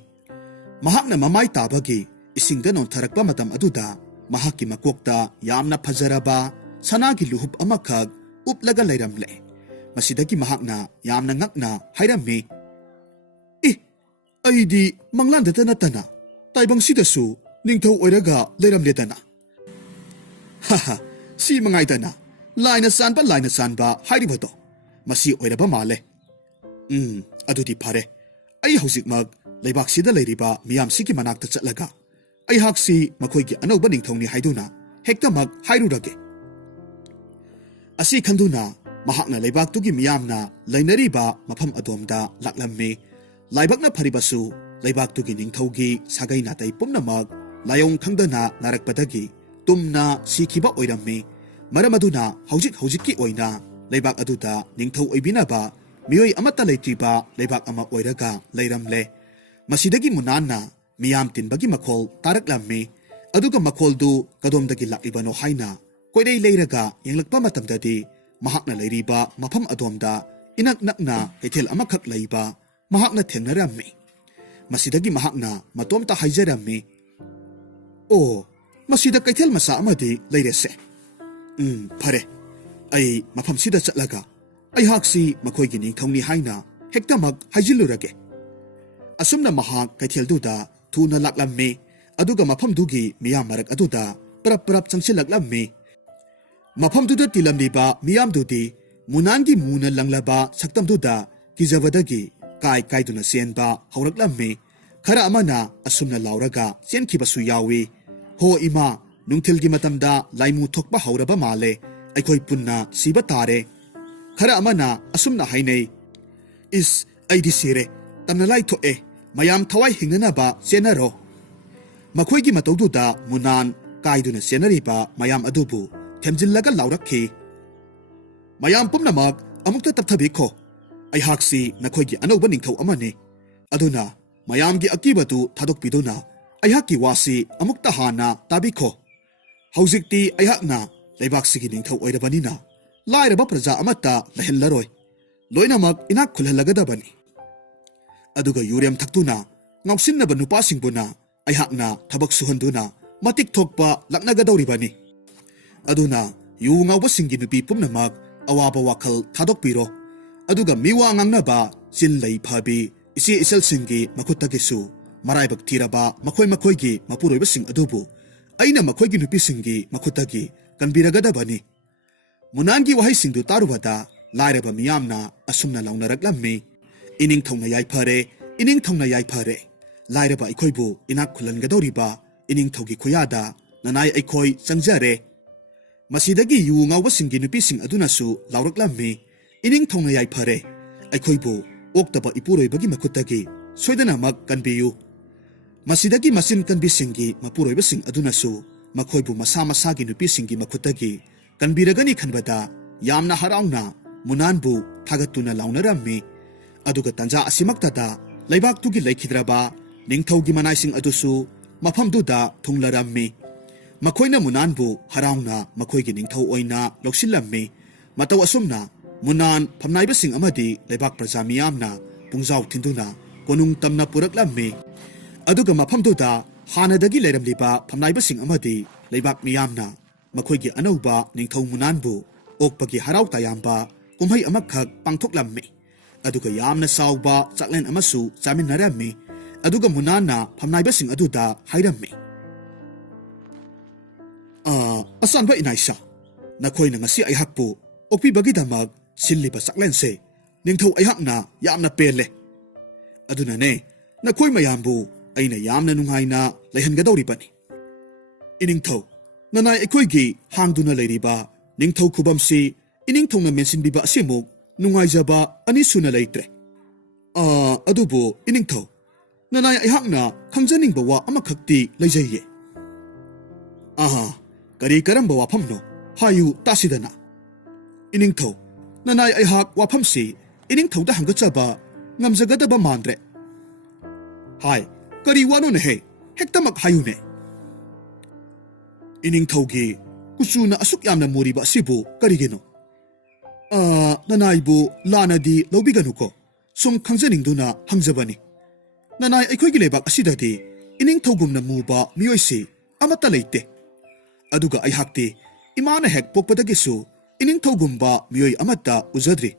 ꯃꯍꯥꯛꯅ ꯃꯃꯥꯏ ꯇꯥꯕꯒꯤ ꯏꯁꯤꯡꯗ ꯅꯣꯟꯊꯔꯛꯄ ꯃꯇꯝ ꯑꯗꯨꯗ ꯃꯍꯥꯛꯀꯤ ꯃꯀꯣꯛꯇ ꯌꯥꯝꯅ ꯐꯖꯔꯕ ꯁꯅꯥꯒꯤ ꯂꯨꯍꯨꯞ ꯑꯃꯈꯛ ꯎꯞꯂꯒ ꯂꯩꯔꯝꯂꯦ꯫ ꯃꯁꯤꯗꯒꯤ ꯃꯍꯥꯛꯅ ꯌꯥꯝꯅ ꯉꯛꯅ ꯍꯥꯏꯔꯝꯃꯤ, ꯏ, ꯑꯩꯗꯤ ꯃꯪꯂꯥꯟꯗꯇ ꯅꯠꯇꯅ ꯇꯥꯏꯕꯪꯁꯤꯗꯁꯨ ꯅꯤꯡꯊꯧ ꯑꯣꯏꯔꯒ ꯂꯩꯔꯝꯂꯦꯗꯅ꯫ ꯍꯥꯍꯥ, ꯁꯤ ꯃꯉꯥꯏꯗꯅ ꯂꯥꯏꯅ ꯆꯥꯟꯕ ꯍꯥꯏꯔꯤꯕꯗꯣ ꯃꯁꯤ ꯑꯣꯏꯔꯕ ꯃꯥꯜꯂꯦ꯫ ꯑꯗꯨꯗꯤ ꯐꯔꯦ, ꯑꯩ ꯍꯧꯖꯤꯛꯃꯛ ꯂꯩꯕꯥꯛꯁꯤꯗ ꯂꯩꯔꯤꯕ ꯃꯤꯌꯥꯝꯁꯤꯒꯤ ꯃꯅꯥꯛꯇ ꯆꯠꯂꯒ ꯑꯩꯍꯥꯛꯁꯤ ꯃꯈꯣꯏꯒꯤ ꯑꯅꯧꯕ ꯅꯤꯡꯊꯧꯅꯤ ꯍꯥꯏꯗꯨꯅ ꯍꯦꯛꯇꯃꯛ ꯍꯥꯏꯔꯨꯔꯒꯦ꯫ ꯑꯁꯤ ꯈꯟꯗꯨꯅ ꯃꯍꯥꯛꯅ ꯂꯩꯕꯥꯛꯇꯨꯒꯤ ꯃꯤꯌꯥꯝꯅ ꯂꯩꯅꯔꯤꯕ ꯃꯐꯝ ꯑꯗꯣꯝꯗ ꯂꯥꯛꯂꯝꯃꯤ꯫ ꯂꯥꯏꯕꯛꯅ ꯐꯔꯤꯕꯁꯨ ꯂꯩꯕꯥꯛꯇꯨꯒꯤ ꯅꯤꯡꯊꯧꯒꯤ ꯁꯥꯒꯩ ꯅꯥꯇꯩ ꯄꯨꯝꯅꯃꯛ ꯂꯥꯏꯑꯣꯡ ꯈꯪꯗꯅ ꯅꯥꯔꯛꯄꯗꯒꯤ ꯇꯨꯝꯅ ꯁꯤꯈꯤꯕ ꯑꯣꯏꯔꯝꯃꯤ꯫ ꯃꯔꯝ ꯑꯗꯨꯅ ꯍꯧꯖꯤꯛꯀꯤ ꯑꯣꯏꯅ ꯂꯩꯕꯥꯛ ꯑꯗꯨꯗ ꯅꯤꯡꯊꯧ ꯑꯣꯏꯕꯤꯅꯕ ꯃꯤꯑꯣꯏ ꯑꯃꯠꯇ ꯂꯩꯇ꯭ꯔꯤꯕ ꯂꯩꯕꯥꯛ ꯑꯃ ꯑꯣꯏꯔꯒ ꯂꯩꯔꯝꯂꯦ꯫ ꯃꯁꯤꯗꯒꯤ ꯃꯨꯅꯥꯟꯅ ꯃꯤꯌꯥꯝ ꯇꯤꯟꯕꯒꯤ ꯃꯈꯣꯜ ꯇꯥꯔꯛꯂꯝꯃꯤ꯫ ꯑꯗꯨꯒ ꯃꯈꯣꯜꯗꯨ ꯀꯗꯣꯝꯗꯒꯤ ꯂꯥꯛꯂꯤꯕꯅꯣ ꯍꯥꯏꯅ ꯀꯣꯏꯂꯩ ꯂꯩꯔꯒ ꯌꯦꯡꯂꯛꯄ ꯃꯇꯝꯗꯗꯤ ꯃꯍꯥꯛꯅ ꯂꯩꯔꯤꯕ ꯃꯐꯝ ꯑꯗꯣꯝꯗ ꯏꯅꯛ ꯅꯛꯅ ꯀꯩꯊꯦꯜ ꯑꯃꯈꯛ ꯂꯩꯕ ꯃꯍꯥꯛꯅ ꯊꯦꯡꯅꯔꯝꯃꯤ꯫ ꯃꯁꯤꯗꯒꯤ ꯃꯍꯥꯛꯅ ꯃꯇꯣꯝꯇ ꯍꯥꯏꯖꯔꯝꯃꯤ, "ꯑꯣ, ꯃꯁꯤꯗ ꯀꯩꯊꯦꯜ ꯃꯆꯥ ꯑꯃꯗꯤ ꯂꯩꯔꯦꯁꯦ꯫ ꯐꯔꯦ, ꯑꯩ ꯃꯐꯝꯁꯤꯗ ꯆꯠꯂꯒ ꯑꯩꯍꯥꯛꯁꯤ ꯃꯈꯣꯏꯒꯤ ꯅꯤꯡꯊꯧꯅꯤ ꯍꯥꯏꯅ ꯍꯦꯛꯇꯃꯛ ꯍꯥꯏꯖꯤꯜꯂꯨꯔꯒꯦ"꯫ ꯑꯁꯨꯝꯅ ꯃꯍꯥꯛ ꯀꯩꯊꯦꯜꯗꯨꯗ ꯊꯨꯅ ꯂꯥꯛꯂꯝꯃꯤ꯫ ꯑꯗꯨꯒ ꯃꯐꯝꯗꯨꯒꯤ ꯃꯤꯌꯥꯝ ꯃꯔꯛ ꯑꯗꯨꯗ ꯄꯔꯞ ꯆꯪꯁꯤꯜꯂꯛꯂꯝꯃꯤ꯫ ꯃꯐꯝꯗꯨꯗ ꯇꯤꯜꯂꯝꯂꯤꯕ ꯃꯤꯌꯥꯝꯗꯨꯗꯤ ꯃꯨꯅꯥꯟꯒꯤ ꯃꯨꯅ ꯂꯪꯂꯕ ꯁꯛꯇꯝꯗꯨꯗ ꯀꯤꯖꯕꯗꯒꯤ ꯀꯥꯏꯗꯨꯅ ꯆꯦꯟꯕ ꯍꯧꯔꯛꯂꯝꯃꯤ꯫ ꯈꯔ ꯑꯃꯅ ꯑꯁꯨꯝꯅ ꯂꯥꯎꯔꯒ ꯆꯦꯟꯈꯤꯕꯁꯨ ꯌꯥꯎꯏ, "ꯍꯣ ꯏꯃꯥ, ꯅꯨꯡꯊꯤꯜꯒꯤ ꯃꯇꯝꯗ ꯂꯥꯏꯃꯨ ꯊꯣꯛꯄ ꯍꯧꯔꯕ ꯃꯥꯜꯂꯦ, ꯑꯩꯈꯣꯏ ꯄꯨꯟꯅ ꯁꯤꯕ ꯇꯥꯔꯦ"꯫ ꯈꯔ ꯑꯃꯅ ꯑꯁꯨꯝꯅ ꯍꯥꯏꯅꯩ, "ꯏꯁ, ꯑꯩꯗꯤ ꯁꯤꯔꯦ, ꯇꯝꯅ ꯂꯥꯏ ꯊꯣꯛꯑꯦ, ꯃꯌꯥꯝ ꯊꯋꯥꯏ ꯍꯤꯡꯅꯅꯕ ꯆꯦꯟꯅꯔꯣ"꯫ ꯃꯈꯣꯏꯒꯤ ꯃꯇꯧꯗꯨꯗ ꯃꯨꯅꯥꯟ ꯀꯥꯏꯗꯨꯅ ꯆꯦꯟꯅꯔꯤꯕ ꯃꯌꯥꯝ ꯑꯗꯨꯕꯨ ꯊꯦꯝꯖꯤꯜꯂꯒ ꯂꯥꯎꯔꯛꯈꯤ, "ꯃꯌꯥꯝ ꯄꯨꯝꯅꯃꯛ ꯑꯃꯨꯛꯇ ꯇꯞꯊꯕꯤꯈꯣ, ꯑꯩꯍꯥꯛꯁꯤ ꯅꯈꯣꯏꯒꯤ ꯑꯅꯧꯕ ꯅꯤꯡꯊꯧ ꯑꯃꯅꯤ꯫ ꯑꯗꯨꯅ ꯃꯌꯥꯝꯒꯤ ꯑꯀꯤꯕꯗꯨ ꯊꯥꯗꯣꯛꯄꯤꯗꯨꯅ ꯑꯩꯍꯥꯛꯀꯤ ꯋꯥꯁꯤ ꯑꯃꯨꯛꯇ ꯍꯥꯟꯅ ꯇꯥꯕꯤꯈꯣ꯫ ꯍꯧꯖꯤꯛꯇꯤ ꯑꯩꯍꯥꯛꯅ ꯂꯩꯕꯥꯛꯁꯤꯒꯤ ꯅꯤꯡꯊꯧ ꯑꯣꯏꯔꯕꯅꯤꯅ ꯂꯥꯏꯔꯕ ꯄ꯭ꯔꯖꯥ ꯑꯃꯠꯇ ꯂꯩꯍꯜꯂꯔꯣꯏ, ꯂꯣꯏꯅꯃꯛ ꯏꯅꯥꯛ ꯈꯨꯜꯍꯜꯂꯒꯗꯕꯅꯤ꯫ ꯑꯗꯨꯒ ꯌꯨꯔꯦꯝ ꯊꯛꯇꯨꯅ ꯉꯥꯎꯁꯤꯟꯅꯕ ꯅꯨꯄꯥꯁꯤꯡꯕꯨꯅ ꯑꯩꯍꯥꯛꯅ ꯊꯕꯛ ꯁꯨꯍꯟꯗꯨꯅ ꯃꯇꯤꯛ ꯊꯣꯛꯄ ꯂꯥꯛꯅꯒꯗꯧꯔꯤꯕꯅꯤ꯫ ꯑꯗꯨꯅ ꯌꯨ ꯉꯥꯎꯕꯁꯤꯡꯒꯤ ꯅꯨꯄꯤ ꯄꯨꯝꯅꯃꯛ ꯑꯋꯥꯕ ꯋꯥꯈꯜ ꯊꯥꯗꯣꯛꯄꯤꯔꯣ꯫ ꯑꯗꯨꯒ ꯃꯤꯋꯥ ꯉꯥꯡꯅꯕ ꯆꯤꯟ ꯂꯩ ꯐꯕꯤ ꯏꯆꯦ ꯏꯆꯜꯁꯤꯡꯒꯤ ꯃꯈꯨꯠꯇꯒꯤꯁꯨ ꯃꯔꯥꯏꯕꯛ ꯊꯤꯔꯕ ꯃꯈꯣꯏꯒꯤ ꯃꯄꯨꯔꯣꯏꯕꯁꯤꯡ ꯑꯗꯨꯕꯨ ꯑꯩꯅ ꯃꯈꯣꯏꯒꯤ ꯅꯨꯄꯤꯁꯤꯡꯒꯤ ꯃꯈꯨꯠꯇꯒꯤ ꯀꯟꯕꯤꯔꯒꯗꯕꯅꯤ"꯫ ꯃꯨꯅꯥꯟꯒꯤ ꯋꯥꯍꯩꯁꯤꯡꯗꯨ ꯇꯥꯔꯨꯕꯗ ꯂꯥꯏꯔꯕ ꯃꯤꯌꯥꯝꯅ ꯑꯁꯨꯝꯅ ꯂꯥꯎꯅꯔꯛꯂꯝꯃꯤ, "ꯏꯅꯤꯡꯊꯧꯅ ꯌꯥꯏꯐꯔꯦ, ꯏꯅꯤꯡꯊꯧꯅ ꯌꯥꯏꯐꯔꯦ, ꯂꯥꯏꯔꯕ ꯑꯩꯈꯣꯏꯕꯨ ꯏꯅꯥꯛ ꯈꯨꯜꯍꯟꯒꯗꯧꯔꯤꯕ ꯏꯅꯤꯡꯊꯧꯒꯤ ꯈꯨꯌꯥꯗ ꯅꯅꯥꯏ ꯑꯩꯈꯣꯏ ꯆꯪꯖꯔꯦ"꯫ ꯃꯁꯤꯗꯒꯤ ꯌꯨ ꯉꯥꯎꯕꯁꯤꯡꯒꯤ ꯅꯨꯄꯤꯁꯤꯡ ꯑꯗꯨꯅꯁꯨ ꯂꯥꯎꯔꯛꯂꯝꯃꯤ, "ꯏꯅꯤꯡꯊꯧꯅ ꯌꯥꯏꯐꯔꯦ, ꯑꯩꯈꯣꯏꯕꯨ ꯑꯣꯛꯇꯕ ꯏꯄꯨꯔꯣꯏꯕꯒꯤ ꯃꯈꯨꯠꯇꯒꯤ ꯁꯣꯏꯗꯅꯃꯛ ꯀꯟꯕꯤꯌꯨ"꯫ ꯃꯁꯤꯗꯒꯤ ꯃꯆꯤꯟ ꯀꯟꯕꯤꯁꯤꯡꯒꯤ ꯃꯄꯨꯔꯣꯏꯕꯁꯤꯡ ꯑꯗꯨꯅꯁꯨ ꯃꯈꯣꯏꯕꯨ ꯃꯁꯥ ꯃꯁꯥꯒꯤ ꯅꯨꯄꯤꯁꯤꯡꯒꯤ ꯃꯈꯨꯠꯇꯒꯤ ꯀꯟꯕꯤꯔꯒꯅꯤ ꯈꯟꯕꯗ ꯌꯥꯝꯅ ꯍꯔꯥꯎꯅ ꯃꯨꯅꯥꯟꯕꯨ ꯊꯥꯒꯠꯇꯨꯅ ꯂꯥꯎꯅꯔꯝꯃꯤ꯫ ꯑꯗꯨꯒ ꯇꯟꯖꯥ ꯑꯁꯤꯃꯛꯇꯗ ꯂꯩꯕꯥꯛꯇꯨꯒꯤ ꯂꯩꯈꯤꯗ꯭ꯔꯕ ꯅꯤꯡꯊꯧꯒꯤ ꯃꯅꯥꯏꯁꯤꯡ ꯑꯗꯨꯁꯨ ꯃꯐꯝꯗꯨꯗ ꯊꯨꯡꯂꯔꯝꯃꯤ꯫ ꯃꯈꯣꯏꯅ ꯃꯨꯅꯥꯟꯕꯨ ꯍꯔꯥꯎꯅ ꯃꯈꯣꯏꯒꯤ ꯅꯤꯡꯊꯧ ꯑꯣꯏꯅ ꯂꯧꯁꯤꯜꯂꯝꯃꯤ꯫ ꯃꯇꯧ ꯑꯁꯨꯝꯅ ꯃꯨꯅꯥꯟ ꯐꯝꯅꯥꯏꯕꯁꯤꯡ ꯑꯃꯗꯤ ꯂꯩꯕꯥꯛ ꯄ꯭ꯔꯖꯥ ꯃꯤꯌꯥꯝꯅ ꯄꯨꯡꯖꯥꯎ ꯊꯤꯟꯗꯨꯅ ꯀꯣꯅꯨꯡ ꯇꯝꯅ ꯄꯨꯔꯛꯂꯝꯃꯤ꯫ ꯑꯗꯨꯒ ꯃꯐꯝꯗꯨꯗ ꯍꯥꯟꯅꯗꯒꯤ ꯂꯩꯔꯝꯂꯤꯕ ꯐꯝꯅꯥꯏꯕꯁꯤꯡ ꯑꯃꯗꯤ ꯂꯩꯕꯥꯛ ꯃꯤꯌꯥꯝꯅ ꯃꯈꯣꯏꯒꯤ ꯑꯅꯧꯕ ꯅꯤꯡꯊꯧ ꯃꯨꯅꯥꯟꯕꯨ ꯑꯣꯛꯄꯒꯤ ꯍꯔꯥꯎ ꯇꯌꯥꯝꯕ ꯀꯨꯝꯍꯩ ꯑꯃꯈꯛ ꯄꯥꯡꯊꯣꯛꯂꯝꯃꯤ꯫ ꯑꯗꯨꯒ ꯌꯥꯝꯅ ꯆꯥꯎꯕ ꯆꯥꯛꯂꯦꯟ ꯑꯃꯁꯨ ꯆꯥꯃꯤꯟꯅꯔꯝꯃꯤ꯫ ꯑꯗꯨꯒ ꯃꯨꯅꯥꯟꯅ ꯐꯝꯅꯥꯏꯕꯁꯤꯡ ꯑꯗꯨꯗ ꯍꯥꯏꯔꯝꯃꯤ, "ꯑꯆꯥꯟꯕ ꯏꯅꯥꯏꯁꯥ, ꯅꯈꯣꯏꯅ ꯉꯁꯤ ꯑꯩꯍꯥꯛꯄꯨ ꯑꯣꯛꯄꯤꯕꯒꯤꯗꯃꯛ ꯁꯤꯜꯂꯤꯕ ꯆꯥꯛꯂꯦꯟꯁꯦ ꯅꯤꯡꯊꯧ ꯑꯩꯍꯥꯛꯅ ꯌꯥꯝꯅ ꯄꯦꯜꯂꯦ꯫ ꯑꯗꯨꯅꯅꯦ ꯅꯈꯣꯏ ꯃꯌꯥꯝꯕꯨ ꯑꯩꯅ ꯌꯥꯝꯅ ꯅꯨꯡꯉꯥꯏꯅ ꯂꯩꯍꯟꯒꯗꯧꯔꯤꯕꯅꯤ꯫ ꯏꯅꯤꯡꯊꯧ, ꯅꯅꯥꯏ ꯑꯩꯈꯣꯏꯒꯤ ꯍꯥꯡꯗꯨꯅ ꯂꯩꯔꯤꯕ ꯅꯤꯡꯊꯧ ꯈꯨꯕꯝꯁꯤ ꯏꯅꯤꯡꯊꯧꯅ ꯃꯦꯟꯁꯤꯟꯕꯤꯕ ꯑꯁꯤꯃꯨꯛ ꯅꯨꯡꯉꯥꯏꯖꯕ ꯑꯅꯤ ꯁꯨꯅ ꯂꯩꯇ꯭ꯔꯦ꯫ ꯑꯗꯨꯕꯨ ꯏꯅꯤꯡꯊꯧ, ꯅꯅꯥꯏ ꯑꯩꯍꯥꯛꯅ ꯈꯪꯖꯅꯤꯡꯕ ꯋꯥ ꯑꯃꯈꯛꯇꯤ ꯂꯩꯖꯩꯌꯦ꯫ ꯀꯔꯤ ꯀꯔꯝꯕ ꯋꯥꯐꯝꯅꯣ? ꯍꯥꯏꯌꯨ ꯇꯥꯁꯤꯗꯅ꯫ ꯏꯅꯤꯡꯊꯧ, ꯅꯅꯥꯏ ꯑꯩꯍꯥꯛ ꯋꯥꯐꯝꯁꯤ ꯏꯅꯤꯡꯊꯧꯗ ꯍꯪꯒꯠꯆꯕ ꯉꯝꯖꯒꯗꯕ ꯃꯥꯟꯗ꯭ꯔꯦ꯫ ꯍꯥꯏ, ꯀꯔꯤ ꯋꯥꯅꯣꯅꯦꯍꯦ, ꯍꯦꯛꯇꯃꯛ ꯍꯥꯏꯌꯨꯅꯦ꯫ ꯏꯅꯤꯡꯊꯧꯒꯤ ꯀꯨꯆꯨꯅ ꯑꯁꯨꯛ ꯌꯥꯝꯅ ꯃꯨꯔꯤꯕ ꯑꯁꯤꯕꯨ ꯀꯔꯤꯒꯤꯅꯣ? ꯅꯅꯥꯏꯕꯨ ꯂꯥꯟꯅꯗꯤ ꯂꯧꯕꯤꯒꯅꯨꯀꯣ, ꯁꯨꯝ ꯈꯪꯖꯅꯤꯡꯗꯨꯅ ꯍꯪꯖꯕꯅꯤ꯫ ꯅꯅꯥꯏ ꯑꯩꯈꯣꯏꯒꯤ ꯂꯩꯕꯥꯛ ꯑꯁꯤꯗꯗꯤ ꯏꯅꯤꯡꯊꯧꯒꯨꯝꯅ ꯃꯨꯕ ꯃꯤꯑꯣꯏꯁꯤ ꯑꯃꯠꯇ ꯂꯩꯇꯦ꯫ ꯑꯗꯨꯒ ꯑꯩꯍꯥꯛꯇꯤ ꯏꯃꯥꯅ ꯍꯦꯛ ꯄꯣꯛꯄꯗꯒꯤꯁꯨ ꯏꯅꯤꯡꯊꯧꯒꯨꯝꯕ ꯃꯤꯑꯣꯏ ꯑꯃꯠꯇ ꯎꯖꯗ꯭ꯔꯤ꯫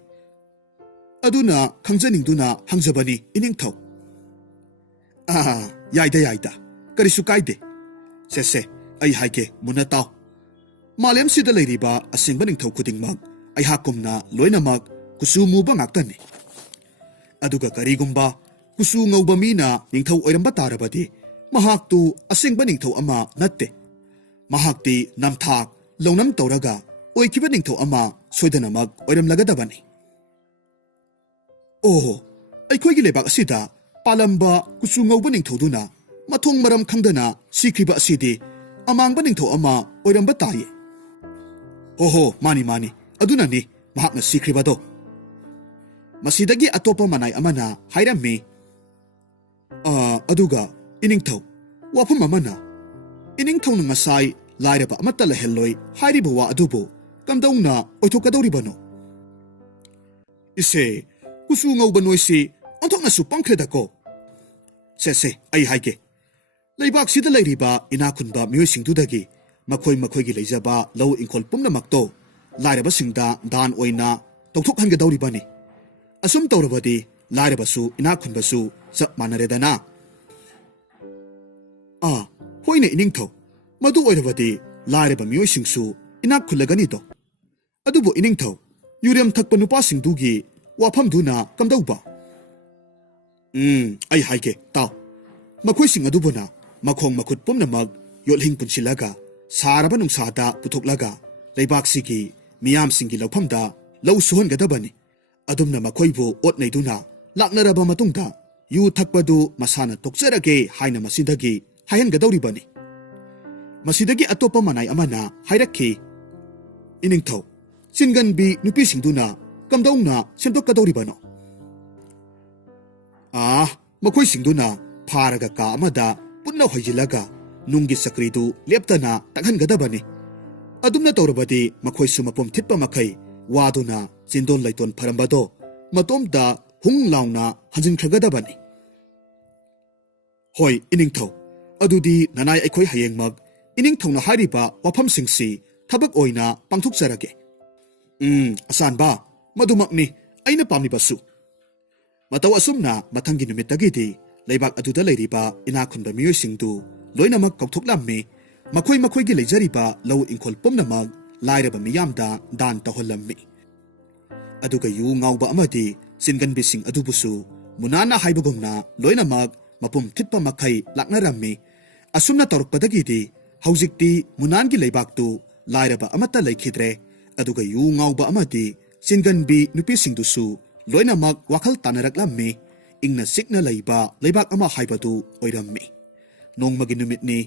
ꯑꯗꯨꯅ ꯈꯪꯖꯅꯤꯡꯗꯨꯅ ꯍꯪꯖꯕꯅꯤ ꯏꯅꯤꯡꯊꯧ꯫ ꯌꯥꯏꯗ, ꯀꯔꯤꯁꯨ ꯀꯥꯏꯗꯦ꯫ ꯁꯦ, ꯑꯩ ꯍꯥꯏꯒꯦ, ꯃꯨꯟꯅ ꯇꯥꯎ꯫ ꯃꯥꯂꯦꯝꯁꯤꯗ ꯂꯩꯔꯤꯕ ꯑꯁꯦꯡꯕ ꯅꯤꯡꯊꯧ ꯈꯨꯗꯤꯡꯃꯛ ꯑꯩꯍꯥꯛꯀꯨꯝꯅ ꯂꯣꯏꯅꯃꯛ ꯀꯨꯆꯨ ꯃꯨꯕ ꯉꯥꯛꯇꯅꯤ꯫ ꯑꯗꯨꯒ ꯀꯔꯤꯒꯨꯝꯕ ꯀꯨꯆꯨ ꯉꯧꯕ ꯃꯤꯅ ꯅꯤꯡꯊꯧ ꯑꯣꯏꯔꯝꯕ ꯇꯥꯔꯕꯗꯤ ꯃꯍꯥꯛꯇꯨ ꯑꯁꯦꯡꯕ ꯅꯤꯡꯊꯧ ꯑꯃ ꯅꯠꯇꯦ꯫ ꯃꯍꯥꯛꯇꯤ ꯅꯝꯊꯥꯛ ꯂꯧꯅꯝ ꯇꯧꯔꯒ ꯑꯣꯏꯈꯤꯕ ꯅꯤꯡꯊꯧ ꯑꯃ ꯁꯣꯏꯗꯅꯃꯛ ꯑꯣꯏꯔꯝꯂꯒꯗꯕꯅꯤ꯫ ꯑꯩꯈꯣꯏꯒꯤ ꯂꯩꯕꯥꯛ ꯑꯁꯤꯗ ꯄꯥꯂꯝꯕ ꯀꯨꯆꯨ ꯉꯧꯕ ꯅꯤꯡꯊꯧꯗꯨꯅ ꯃꯊꯣꯡ ꯃꯔꯝ ꯈꯪꯗꯅ ꯁꯤꯈ꯭ꯔꯤꯕ ꯑꯁꯤꯗꯤ ꯑꯃꯥꯡꯕ ꯅꯤꯡꯊꯧ ꯑꯃ ꯑꯣꯏꯔꯝꯕ ꯇꯥꯏꯌꯦ꯫ ꯍꯣ ꯃꯥꯅꯤ ꯑꯗꯨꯅꯅꯤ ꯃꯍꯥꯛꯅ ꯁꯤꯈ꯭ꯔꯤꯕꯗꯣ꯫ ꯃꯁꯤꯗꯒꯤ ꯑꯇꯣꯞꯄ ꯃꯅꯥꯏ ꯑꯃꯅ ꯍꯥꯏꯔꯝꯃꯤ, ꯑꯗꯨꯒ ꯏꯅꯤꯡꯊꯧ, ꯋꯥꯐꯝ ꯑꯃꯅ ꯏꯅꯤꯡꯊꯧꯅ ꯉꯁꯥꯏ ꯂꯥꯏꯔꯕ ꯑꯃꯠꯇ ꯂꯩꯍꯜꯂꯣꯏ ꯍꯥꯏꯔꯤꯕ ꯋꯥ ꯑꯗꯨꯕꯨ ꯀꯝꯗꯧꯅ ꯑꯣꯏꯊꯣꯛꯀꯗꯧꯔꯤꯕꯅꯣ? ꯏꯁꯦ, ꯀꯨꯆꯨ ꯉꯧꯕ ꯅꯣꯏꯁꯤ ꯑꯣꯟꯊꯣꯛꯅꯁꯨ ꯄꯪꯈ꯭ꯔꯦꯗꯀꯣ꯫ ꯁꯦ ꯑꯩ ꯍꯥꯏꯒꯦ, ꯂꯩꯕꯥꯛꯁꯤꯗ ꯂꯩꯔꯤꯕ ꯏꯅꯥꯈꯨꯟꯕ ꯃꯤꯑꯣꯏꯁꯤꯡꯗꯨꯗꯒꯤ ꯃꯈꯣꯏꯒꯤ ꯂꯩꯖꯕ ꯂꯧ ꯏꯪꯈꯣꯜ ꯄꯨꯝꯅꯃꯛꯇꯣ ꯂꯥꯏꯔꯕꯁꯤꯡꯗ ꯗꯥꯟ ꯑꯣꯏꯅ ꯇꯧꯊꯣꯛꯍꯟꯒꯗꯧꯔꯤꯕꯅꯤ꯫ ꯑꯁꯨꯝ ꯇꯧꯔꯕꯗꯤ ꯂꯥꯏꯔꯕꯁꯨ ꯏꯅꯥꯈꯨꯟꯕꯁꯨ ꯆꯞ ꯃꯥꯟꯅꯔꯦꯗꯅ꯫ ꯍꯣꯏꯅꯦ ꯏꯅꯤꯡꯊꯧ, ꯃꯗꯨ ꯑꯣꯏꯔꯕꯗꯤ ꯂꯥꯏꯔꯕ ꯃꯤꯑꯣꯏꯁꯤꯡꯁꯨ ꯏꯅꯥꯛ ꯈꯨꯜꯂꯒꯅꯤꯗꯣ꯫ ꯑꯗꯨꯕꯨ ꯏꯅꯤꯡꯊꯧ, ꯌꯨꯔꯦꯝ ꯊꯛꯄ ꯅꯨꯄꯥꯁꯤꯡꯗꯨꯒꯤ ꯋꯥꯐꯝꯗꯨꯅ ꯀꯝꯗꯧꯕ? ꯑꯩ ꯍꯥꯏꯒꯦ ꯇꯥꯎ꯫ ꯃꯈꯣꯏꯁꯤꯡ ꯑꯗꯨꯕꯨꯅ ꯃꯈꯣꯡ ꯃꯈꯨꯠ ꯄꯨꯝꯅꯃꯛ ꯌꯣꯠꯍꯤꯡ ꯄꯨꯟꯁꯤꯜꯂꯒ ꯁꯥꯔꯕ ꯅꯨꯡꯁꯥꯗ ꯄꯨꯊꯣꯛꯂꯒ ꯂꯩꯕꯥꯛꯁꯤꯒꯤ ꯃꯤꯌꯥꯝꯁꯤꯡꯒꯤ ꯂꯧꯐꯝꯗ ꯂꯧ ꯁꯨꯍꯟꯒꯗꯕꯅꯤ꯫ ꯑꯗꯨꯝꯅ ꯃꯈꯣꯏꯕꯨ ꯑꯣꯠ ꯅꯩꯗꯨꯅ ꯂꯥꯛꯅꯔꯕ ꯃꯇꯨꯡꯗ ꯌꯨ ꯊꯛꯄꯗꯨ ꯃꯁꯥꯅ ꯇꯣꯛꯆꯔꯒꯦ ꯍꯥꯏꯅ ꯃꯁꯤꯗꯒꯤ ꯍꯥꯏꯍꯟꯒꯗꯧꯔꯤꯕꯅꯤ꯫ ꯃꯁꯤꯗꯒꯤ ꯑꯇꯣꯞꯄ ꯃꯅꯥꯏ ꯑꯃꯅ ꯍꯥꯏꯔꯛꯈꯤ, ꯏꯅꯤꯡꯊꯧ, ꯆꯤꯟꯒꯟꯕꯤ ꯅꯨꯄꯤꯁꯤꯡꯗꯨꯅ ꯀꯝꯗꯧꯅ ꯁꯦꯝꯗꯣꯛꯀꯗꯧꯔꯤꯕꯅꯣ? ꯃꯈꯣꯏꯁꯤꯡꯗꯨꯅ ꯐꯥꯔꯒ ꯀꯥ ꯑꯃꯗ ꯄꯨꯟꯅ ꯍꯣꯏꯖꯤꯜꯂꯒ ꯅꯨꯡꯒꯤ ꯆꯀ꯭ꯔꯤꯗꯨ ꯂꯦꯞꯇꯅ ꯇꯛꯍꯟꯒꯗꯕꯅꯤ꯫ ꯑꯗꯨꯝꯅ ꯇꯧꯔꯕꯗꯤ ꯃꯈꯣꯏꯁꯨ ꯃꯄꯨꯝ ꯊꯤꯠꯄ ꯃꯈꯩ ꯋꯥꯗꯨꯅ ꯆꯤꯟꯗꯣꯟ ꯂꯩꯇꯣꯟ ꯐꯔꯝꯕꯗꯣ ꯃꯇꯣꯝꯇ ꯍꯨꯡ ꯂꯥꯎꯅ ꯍꯟꯖꯤꯟꯈ꯭ꯔꯒꯗꯕꯅꯤ꯫ ꯍꯣꯏ ꯏꯅꯤꯡꯊꯧ, ꯑꯗꯨꯗꯤ ꯅꯅꯥꯏ ꯑꯩꯈꯣꯏ ꯍꯌꯦꯡꯃꯛ ꯏꯅꯤꯡꯊꯧꯅ ꯍꯥꯏꯔꯤꯕ ꯋꯥꯐꯝꯁꯤꯡꯁꯤ ꯊꯕꯛ ꯑꯣꯏꯅ ꯄꯥꯡꯊꯣꯛꯆꯔꯒꯦ꯫ ꯑꯆꯥꯟꯕ, ꯃꯗꯨꯃꯛꯅꯤ ꯑꯩꯅ ꯄꯥꯝꯂꯤꯕꯁꯨ꯫ ꯃꯇꯧ ꯑꯁꯨꯝꯅ ꯃꯊꯪꯒꯤ ꯅꯨꯃꯤꯠꯇꯒꯤꯗꯤ ꯂꯩꯕꯥꯛ ꯑꯗꯨꯗ ꯂꯩꯔꯤꯕ ꯏꯅꯥꯈꯨꯟꯕ ꯃꯤꯑꯣꯏꯁꯤꯡꯗꯨ ꯂꯣꯏꯅꯃꯛ ꯀꯧꯊꯣꯛꯂꯝꯃꯤ꯫ ꯃꯈꯣꯏꯒꯤ ꯂꯩꯖꯔꯤꯕ ꯂꯧ ꯏꯪꯈꯣꯜ ꯄꯨꯝꯅꯃꯛ ꯂꯥꯏꯔꯕ ꯃꯤꯌꯥꯝꯗ ꯗꯥꯟ ꯇꯧꯍꯜꯂꯝꯃꯤ꯫ ꯑꯗꯨꯒ ꯌꯨ ꯉꯥꯎꯕ ꯑꯃꯗꯤ ꯆꯤꯟꯒꯟꯕꯤꯁꯤꯡ ꯑꯗꯨꯕꯨꯁꯨ ꯃꯨꯅꯥꯟꯅ ꯍꯥꯏꯕꯒꯨꯝꯅ ꯂꯣꯏꯅꯃꯛ ꯃꯄꯨꯝ ꯊꯤꯠꯄ ꯃꯈꯩ ꯂꯥꯛꯅꯔꯝꯃꯤ꯫ ꯑꯁꯨꯝꯅ ꯇꯧꯔꯛꯄꯗꯒꯤꯗꯤ ꯍꯧꯖꯤꯛꯇꯤ ꯃꯨꯅꯥꯟꯒꯤ ꯂꯩꯕꯥꯛꯇꯨ ꯂꯥꯏꯔꯕ ꯑꯃꯠꯇ ꯂꯩꯈꯤꯗ꯭ꯔꯦ꯫ ꯑꯗꯨꯒ ꯌꯨ ꯉꯥꯎꯕ ꯑꯃꯗꯤ ꯆꯤꯟꯒꯟꯕꯤ ꯅꯨꯄꯤꯁꯤꯡꯗꯨꯁꯨ ꯂꯣꯏꯅꯃꯛ ꯋꯥꯈꯜ ꯇꯥꯅꯔꯛꯂꯝꯃꯤ꯫ ꯏꯪꯅ ꯆꯤꯛꯅ ꯂꯩꯕ ꯂꯩꯕꯥꯛ ꯑꯃ ꯍꯥꯏꯕꯗꯨ ꯑꯣꯏꯔꯝꯃꯤ꯫ ꯅꯣꯡꯃꯒꯤ ꯅꯨꯃꯤꯠꯅꯤ꯫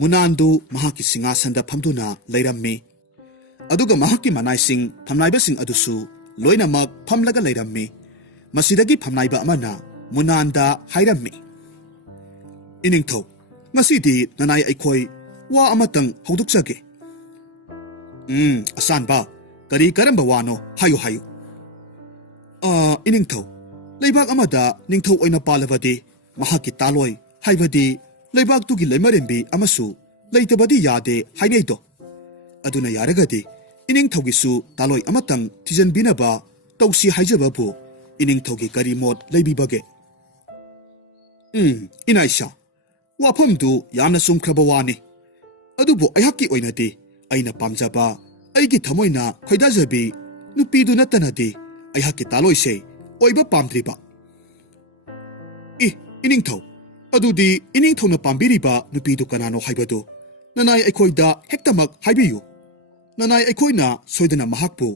ꯃꯨꯅꯥꯟꯗꯨ ꯃꯍꯥꯛꯀꯤ ꯁꯤꯡꯍꯥꯁꯟꯗ ꯐꯝꯗꯨꯅ ꯂꯩꯔꯝꯃꯤ꯫ ꯑꯗꯨꯒ ꯃꯍꯥꯛꯀꯤ ꯃꯅꯥꯏꯁꯤꯡ ꯐꯝꯅꯥꯏꯕꯁꯤꯡ ꯑꯗꯨꯁꯨ ꯂꯣꯏꯅꯃꯛ ꯐꯝꯂꯒ ꯂꯩꯔꯝꯃꯤ꯫ ꯃꯁꯤꯗꯒꯤ ꯐꯝꯅꯥꯏꯕ ꯑꯃꯅ ꯃꯨꯅꯥꯟꯗ ꯍꯥꯏꯔꯝꯃꯤ, ꯏꯅꯤꯡꯊꯧ, ꯉꯁꯤꯗꯤ ꯅꯅꯥꯏ ꯑꯩꯈꯣꯏ ꯋꯥ ꯑꯃꯇꯪ ꯍꯧꯗꯣꯛꯆꯒꯦ꯫ ꯑꯆꯥꯟꯕ, ꯀꯔꯝꯕ ꯋꯥꯅꯣ ꯍꯥꯏꯌꯨ꯫ ꯏꯅꯤꯡꯊꯧ, ꯂꯩꯕꯥꯛ ꯑꯃꯗ ꯅꯤꯡꯊꯧ ꯑꯣꯏꯅ ꯄꯥꯜꯂꯕꯗꯤ ꯃꯍꯥꯛꯀꯤ ꯇꯥꯂꯣꯏ ꯍꯥꯏꯕꯗꯤ ꯂꯩꯕꯥꯛꯇꯨꯒꯤ ꯂꯩꯃꯔꯦꯝꯕꯤ ꯑꯃꯁꯨ ꯂꯩꯇꯕꯗꯤ ꯌꯥꯗꯦ ꯍꯥꯏꯅꯩꯗꯣ꯫ ꯑꯗꯨꯅ ꯌꯥꯔꯒꯗꯤ ꯏꯅꯤꯡꯊꯧꯒꯤꯁꯨ ꯇꯥꯂꯣꯏ ꯑꯃꯇꯪ ꯊꯤꯖꯟꯕꯤꯅꯕ ꯇꯧꯁꯤ ꯍꯥꯏꯖꯕꯕꯨ ꯏꯅꯤꯡꯊꯧꯒꯤ ꯀꯔꯤ ꯃꯣꯠ ꯂꯩꯕꯤꯕꯒꯦ? ꯏꯅꯥꯏꯁꯥ, ꯋꯥꯐꯝꯗꯨ ꯌꯥꯝꯅ ꯆꯨꯝꯈ꯭ꯔꯕ ꯋꯥꯅꯤ꯫ ꯑꯗꯨꯕꯨ ꯑꯩꯍꯥꯛꯀꯤ ꯑꯣꯏꯅꯗꯤ ꯑꯩꯅ ꯄꯥꯝꯖꯕ, ꯑꯩꯒꯤ ꯊꯃꯣꯏꯅ ꯈꯣꯏꯗꯥꯖꯕꯤ ꯅꯨꯄꯤꯗꯨ ꯅꯠꯇꯅꯗꯤ ꯑꯩꯍꯥꯛꯀꯤ ꯇꯥꯂꯣꯏꯁꯦ ꯑꯣꯏꯕ ꯄꯥꯝꯗ꯭ꯔꯤꯕ꯫ ꯏꯅꯤꯡꯊꯧ, ꯑꯗꯨꯗꯤ ꯏꯅꯤꯡꯊꯧꯅ ꯄꯥꯝꯕꯤꯔꯤꯕ ꯅꯨꯄꯤꯗꯨ ꯀꯅꯥꯅꯣ ꯍꯥꯏꯕꯗꯨ ꯅꯅꯥꯏ ꯑꯩꯈꯣꯏꯗ ꯍꯦꯛꯇꯃꯛ ꯍꯥꯏꯕꯤꯌꯨ꯫ ꯅꯅꯥꯏ ꯑꯩꯈꯣꯏꯅ ꯁꯣꯏꯗꯅ ꯃꯍꯥꯛꯄꯨ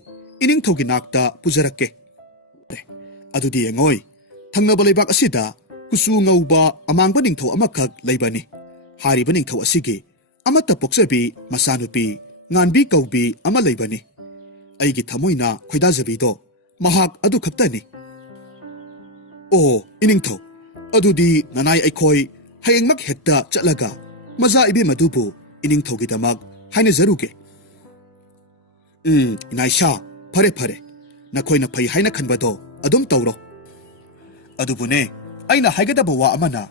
ꯏꯅꯤꯡꯊꯧꯒꯤ ꯅꯥꯛꯇ ꯄꯨꯖꯔꯛꯀꯦ꯫ ꯑꯗꯨꯗꯤ ꯌꯦꯡꯉꯣꯏ, ꯊꯪꯅꯕ ꯂꯩꯕꯥꯛ ꯑꯁꯤꯗ ꯀꯨꯆꯨ ꯉꯧꯕ ꯑꯃꯥꯡꯕ ꯅꯤꯡꯊꯧ ꯑꯃꯈꯛ ꯂꯩꯕꯅꯤ꯫ ꯍꯥꯏꯔꯤꯕ ꯅꯤꯡꯊꯧ ꯑꯁꯤꯒꯤ ꯑꯃꯠꯇ ꯄꯣꯛꯆꯕꯤ ꯃꯆꯥꯅꯨꯄꯤ ꯉꯥꯟꯕꯤ ꯀꯧꯕꯤ ꯑꯃ ꯂꯩꯕꯅꯤ꯫ ꯑꯩꯒꯤ ꯊꯃꯣꯏꯅ ꯈꯣꯏꯗꯥꯖꯕꯤꯗꯣ ꯃꯍꯥꯛ ꯑꯗꯨ ꯈꯛꯇꯅꯤ꯫ ꯏꯅꯤꯡꯊꯧ, ꯑꯗꯨꯗꯤ ꯅꯅꯥꯏ ꯑꯩꯈꯣꯏ ꯍꯌꯦꯡꯃꯛ ꯍꯦꯛꯇ ꯆꯠꯂꯒ ꯃꯆꯥ ꯏꯕꯦꯝ ꯑꯗꯨꯕꯨ ꯏꯅꯤꯡꯊꯧꯒꯤꯗꯃꯛ ꯍꯥꯏꯅꯖꯔꯨꯒꯦ꯫ ꯏꯅꯥꯏꯁꯥ, ꯐꯔꯦ, ꯅꯈꯣꯏꯅ ꯐꯩ ꯍꯥꯏꯅ ꯈꯟꯕꯗꯣ ꯑꯗꯨꯝ ꯇꯧꯔꯣ꯫ ꯑꯗꯨꯕꯨꯅꯦ, ꯑꯩꯅ ꯍꯥꯏꯒꯗꯕ ꯋꯥ ꯑꯃꯅ,